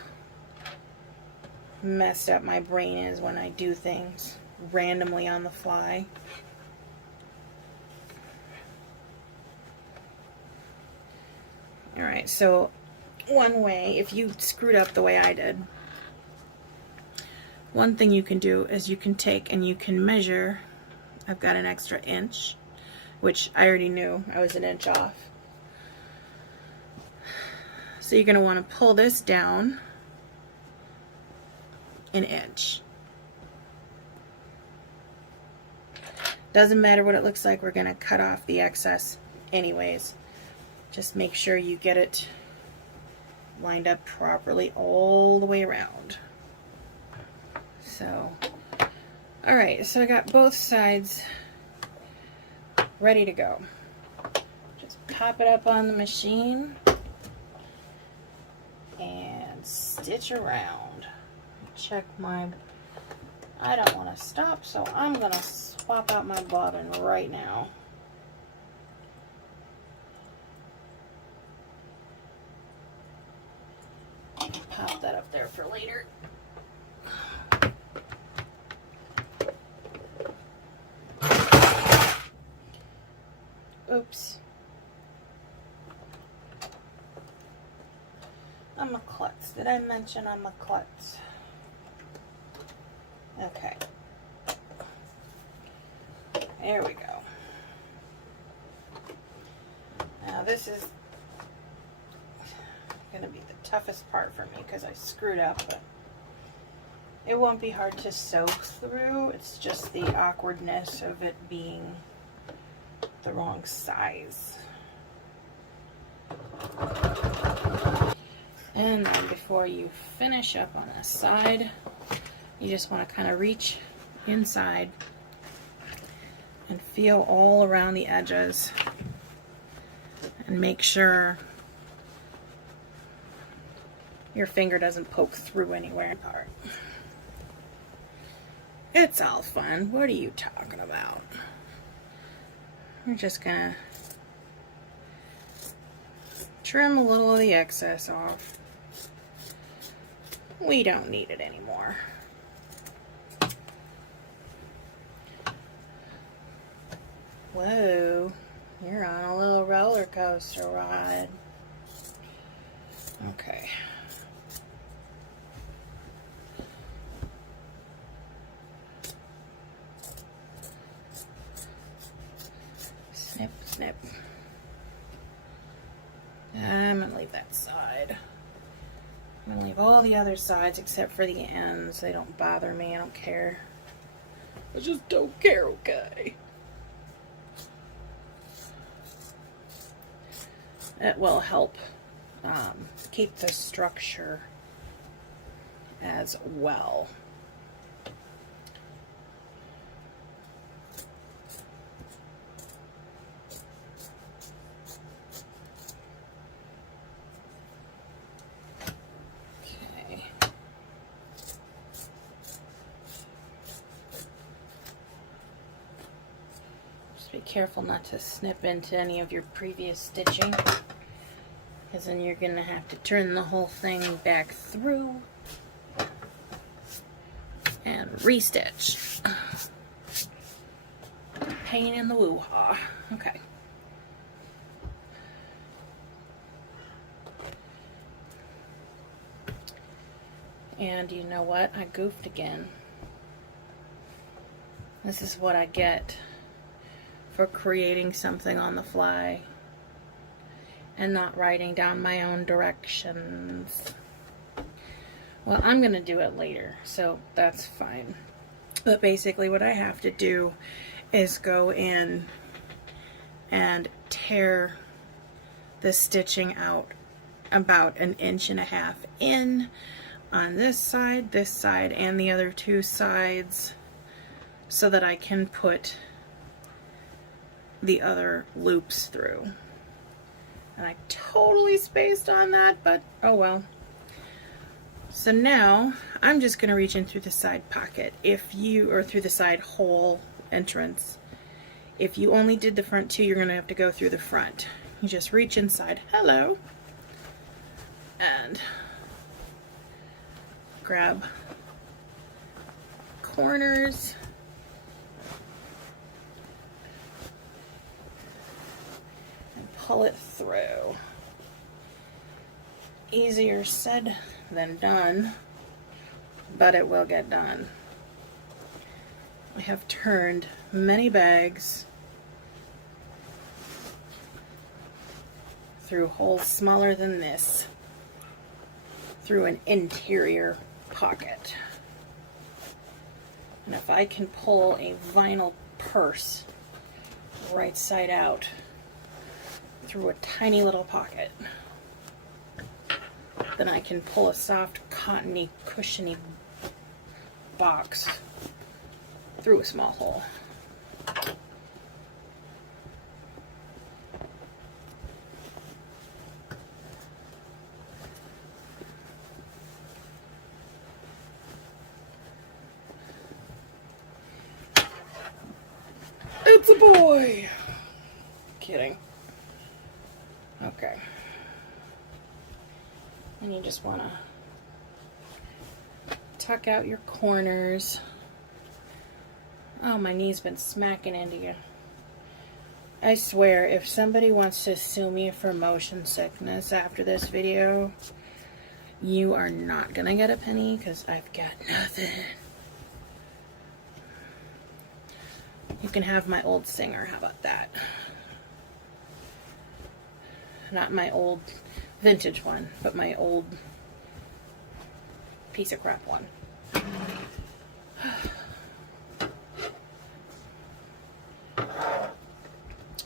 messed up my brain is when I do things randomly on the fly. Alright, so one way, if you screwed up the way I did, one thing you can do is you can take and you can measure. I've got an extra inch, which I already knew I was an inch off. So you're going to want to pull this down an inch. Doesn't matter what it looks like, we're going to cut off the excess anyways. Just make sure you get it lined up properly all the way around. So Alright, so I got both sides ready to go. Just pop it up on the machine and stitch around. Check my... I don't want to stop, so I'm going to swap out my bobbin right now. Pop that up there for later. Oops. I'm a klutz. Did I mention I'm a klutz? Okay. There we go. Now this is going to be the toughest part for me because I screwed up, but it won't be hard to sew through. It's just the awkwardness of it being the wrong size. And then before you finish up on this side, you just want to kind of reach inside and feel all around the edges and make sure your finger doesn't poke through anywhere. It's all fun. What are you talking about? We're just gonna trim a little of the excess off. We don't need it anymore. Whoa, you're on a little roller coaster ride. Okay. Snip, snip. I'm going to leave that side. I'm going to leave all the other sides except for the ends. They don't bother me. I don't care. I just don't care, okay? It will help keep the structure as well. Okay. Just be careful not to snip into any of your previous stitching, because then you're going to have to turn the whole thing back through and restitch. Pain in the woo-ha. Okay. And you know what? I goofed again. This is what I get for creating something on the fly and not writing down my own directions. Well, I'm going to do it later, so that's fine. But basically what I have to do is go in and tear the stitching out about 1.5 inches in on this side, and the other two sides, so that I can put the other loops through. And I totally spaced on that, but oh well. So now I'm just going to reach in through the side pocket. Or through the side hole entrance. If you only did the front two, you're going to have to go through the front. You just reach inside. Hello. And grab corners. Pull it through. Easier said than done, but it will get done. I have turned many bags through holes smaller than this through an interior pocket. And if I can pull a vinyl purse right side out through a tiny little pocket, then I can pull a soft, cottony, cushiony box through a small hole. It's a boy! Kidding. Okay. And you just want to tuck out your corners. Oh, my knee's been smacking into you. I swear, if somebody wants to sue me for motion sickness after this video, you are not gonna get a penny, because I've got nothing. You can have my old Singer, how about that? Not my old vintage one, but my old piece of crap one.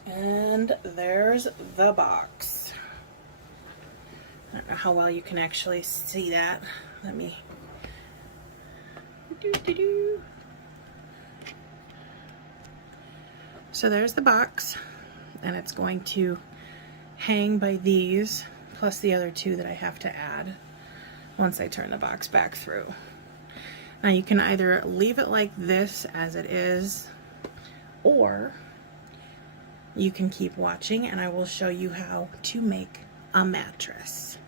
And there's the box. I don't know how well you can actually see that. Let me... So there's the box, and it's going to hang by these, plus the other two that I have to add once I turn the box back through. Now you can either leave it like this as it is, or you can keep watching and I will show you how to make a mattress.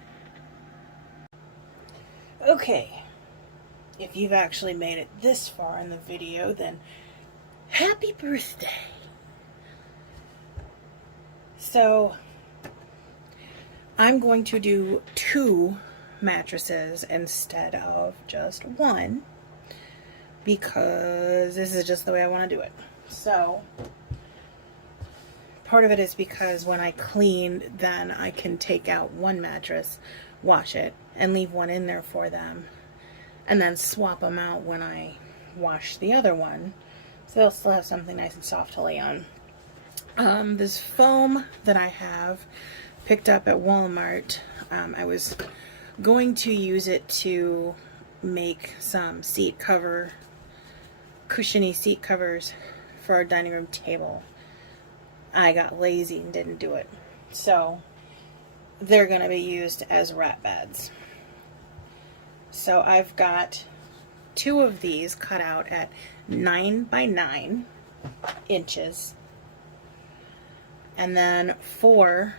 Okay, if you've actually made it this far in the video, then happy birthday! So, I'm going to do 2 mattresses instead of just 1, because this is just the way I want to do it. So, part of it is because when I clean, then I can take out 1 mattress, wash it, and leave 1 in there for them, and then swap them out when I wash the other one, so they'll still have something nice and soft to lay on. This foam that I have picked up at Walmart, I was going to use it to make some seat cover, cushiony seat covers for our dining room table. I got lazy and didn't do it. So they're going to be used as rat beds. So I've got 2 of these cut out at 9 by 9 inches. And then 4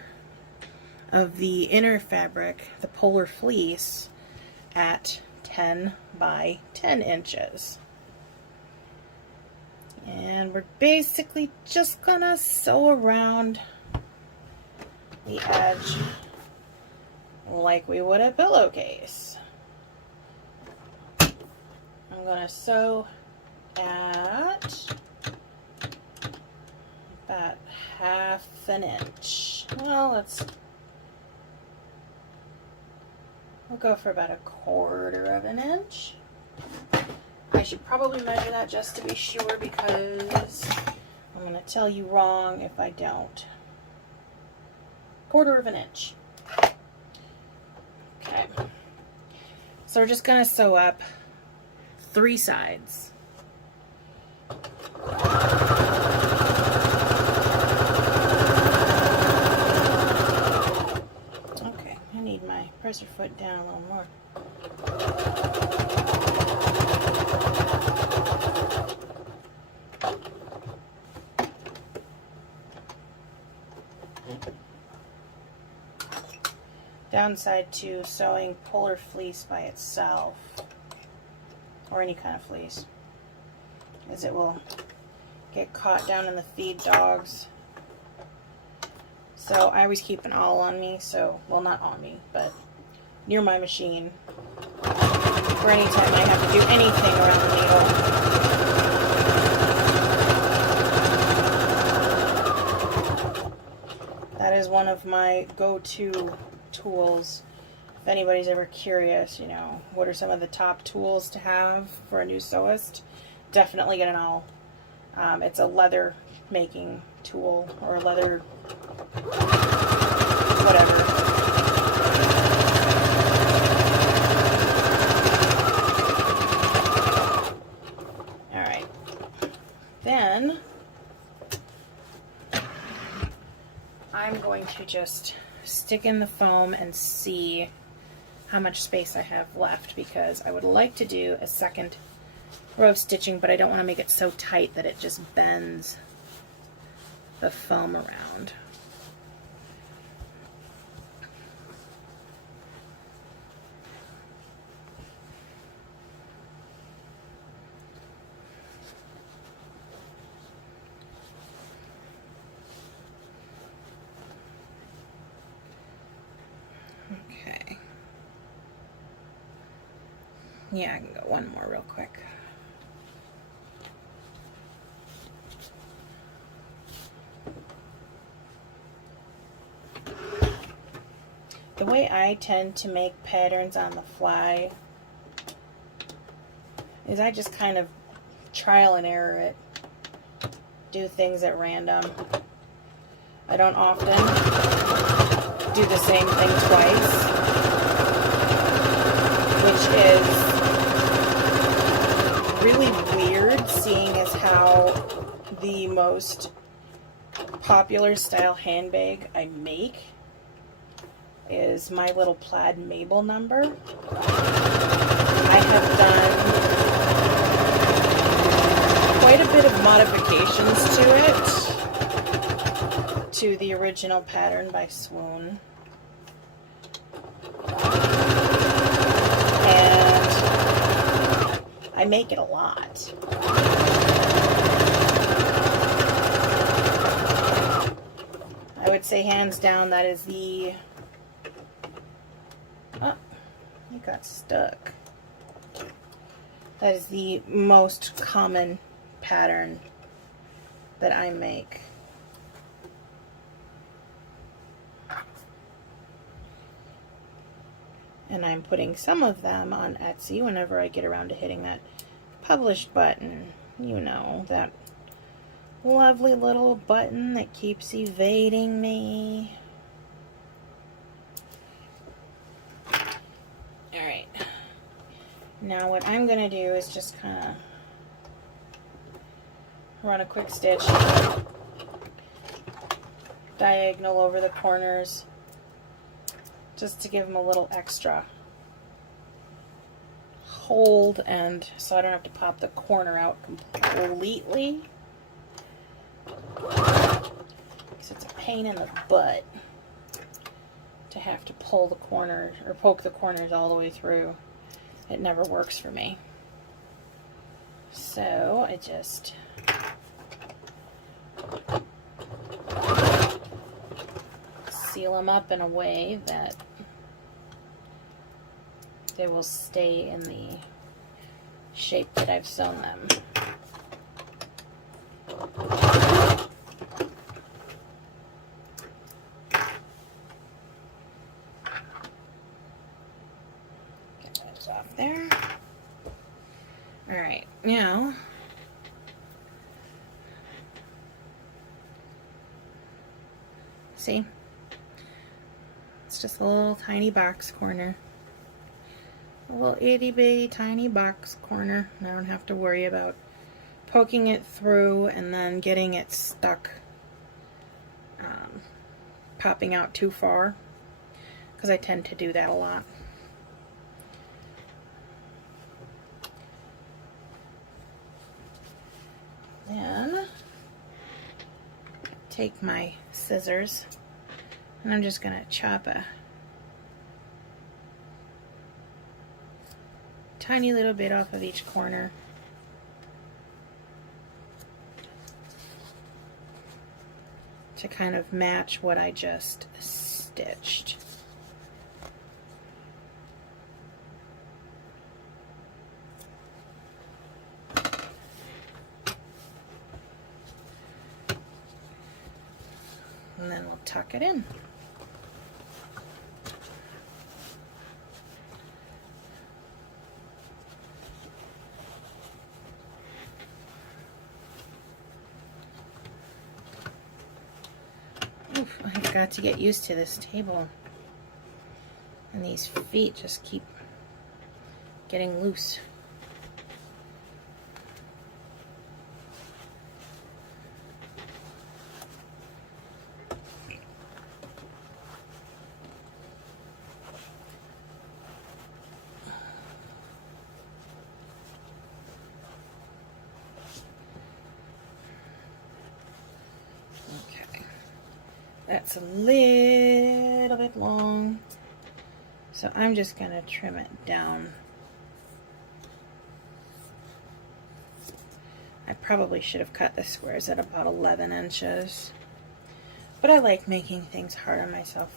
of the inner fabric, the polar fleece, at 10 by 10 inches. And we're basically just gonna sew around the edge like we would a pillowcase. I'm gonna sew at about 1/2 inch. Well, we'll go for about 1/4 inch. I should probably measure that just to be sure, because I'm going to tell you wrong if I don't. 1/4 inch. Okay. So we're just going to sew up 3 sides. Okay, I need my presser foot down a little more. Downside to sewing polar fleece by itself, or any kind of fleece, is it will get caught down in the feed dogs. So I always keep an awl on me, so, well, not on me, but near my machine, for any time I have to do anything around the needle. That is one of my go-to tools. If anybody's ever curious, you know, what are some of the top tools to have for a new sewist, definitely get an awl. It's a leather making tool, or a leather whatever. Alright. to just stick in the foam and see how much space I have left, because I would like to do a second row of stitching, but I don't want to make it so tight that it just bends the foam around. Okay. Yeah, I can go one more real quick. The way I tend to make patterns on the fly is I just kind of trial and error it, do things at random. I don't often do the same thing twice, which is really weird, seeing as how the most popular style handbag I make is my little plaid Mabel number. I have done quite a bit of modifications to it, to the original pattern by Swoon. And I make it a lot. I would say hands down that is the... Oh, you got stuck. That is the most common pattern that I make. And I'm putting some of them on Etsy whenever I get around to hitting that publish button. You know, that lovely little button that keeps evading me. Alright. Now what I'm going to do is just kind of run a quick stitch diagonal over the corners, just to give them a little extra hold, and so I don't have to pop the corner out completely, because it's a pain in the butt to have to pull the corners or poke the corners all the way through. It never works for me. So I just seal them up in a way that they will stay in the shape that I've sewn them. Get those off there. Alright, now see? It's just a little tiny box corner. A little itty bitty tiny box corner. And I don't have to worry about poking it through and then getting it stuck, popping out too far, because I tend to do that a lot. Then take my scissors and I'm just going to chop a tiny little bit off of each corner. To kind of match what I just stitched. And then we'll tuck it in. Oof, I've got to get used to this table. And these feet just keep getting loose. That's a little bit long, so I'm just going to trim it down. I probably should have cut the squares at about 11 inches, but I like making things hard on myself.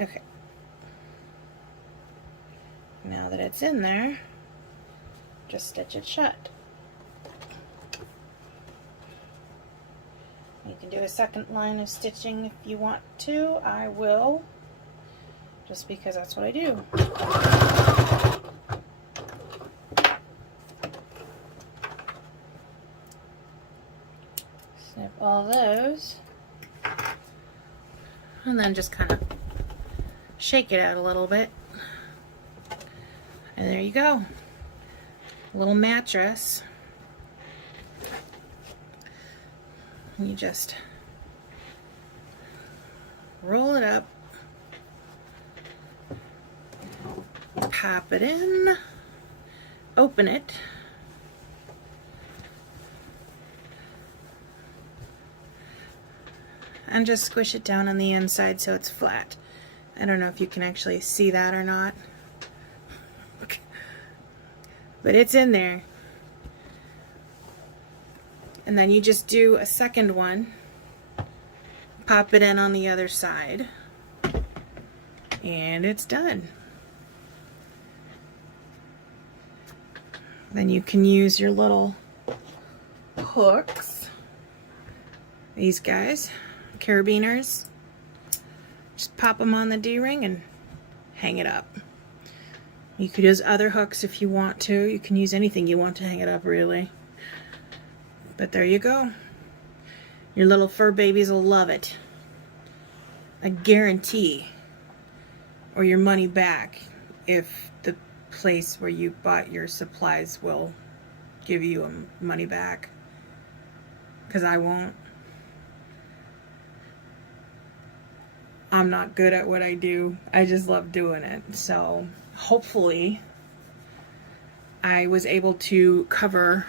Okay. Now that it's in there, just stitch it shut. You can do a second line of stitching if you want to. I will, just because that's what I do. Snip all those, and then just kind of shake it out a little bit. And there you go. A little mattress. And you just roll it up, pop it in, open it, and just squish it down on the inside so it's flat. I don't know if you can actually see that or not, but it's in there. And then you just do a second one, pop it in on the other side, and it's done. Then you can use your little hooks, these guys, carabiners. Just pop them on the D-ring and hang it up. You could use other hooks if you want to. You can use anything you want to hang it up, really. But there you go. Your little fur babies will love it. I guarantee. Or your money back if the place where you bought your supplies will give you money back. Because I won't. I'm not good at what I do. I just love doing it. So hopefully I was able to cover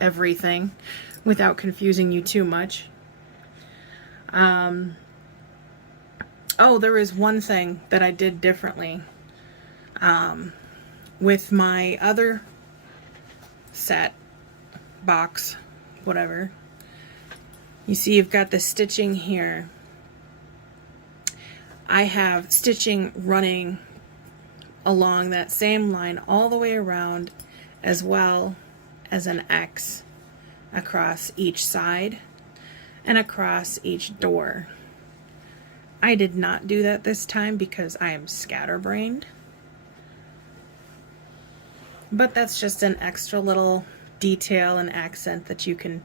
everything without confusing you too much. Oh, there is one thing that I did differently. With my other set, box, whatever, you see you've got the stitching here. I have stitching running along that same line all the way around, as well as an X across each side and across each door. I did not do that this time because I am scatterbrained, but that's just an extra little detail and accent that you can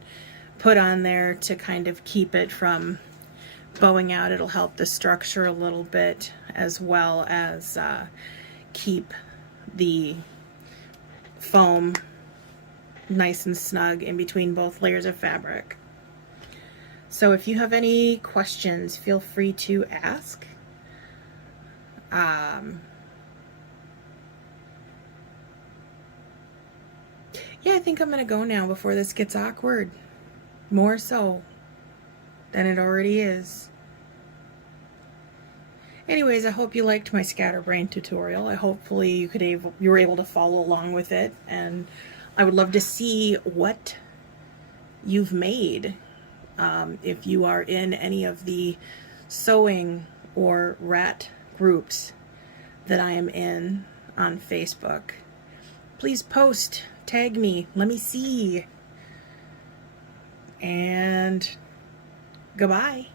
put on there to kind of keep it from bowing out. It'll help the structure a little bit, as well as keep the foam nice and snug in between both layers of fabric. So if you have any questions, feel free to ask. Yeah, I think I'm gonna go now before this gets awkward, more so than it already is. Anyways, I hope you liked my scatterbrain tutorial. Hopefully you were able to follow along with it, and I would love to see what you've made. If you are in any of the sewing or rat groups that I am in on Facebook, please post, tag me, let me see. And goodbye.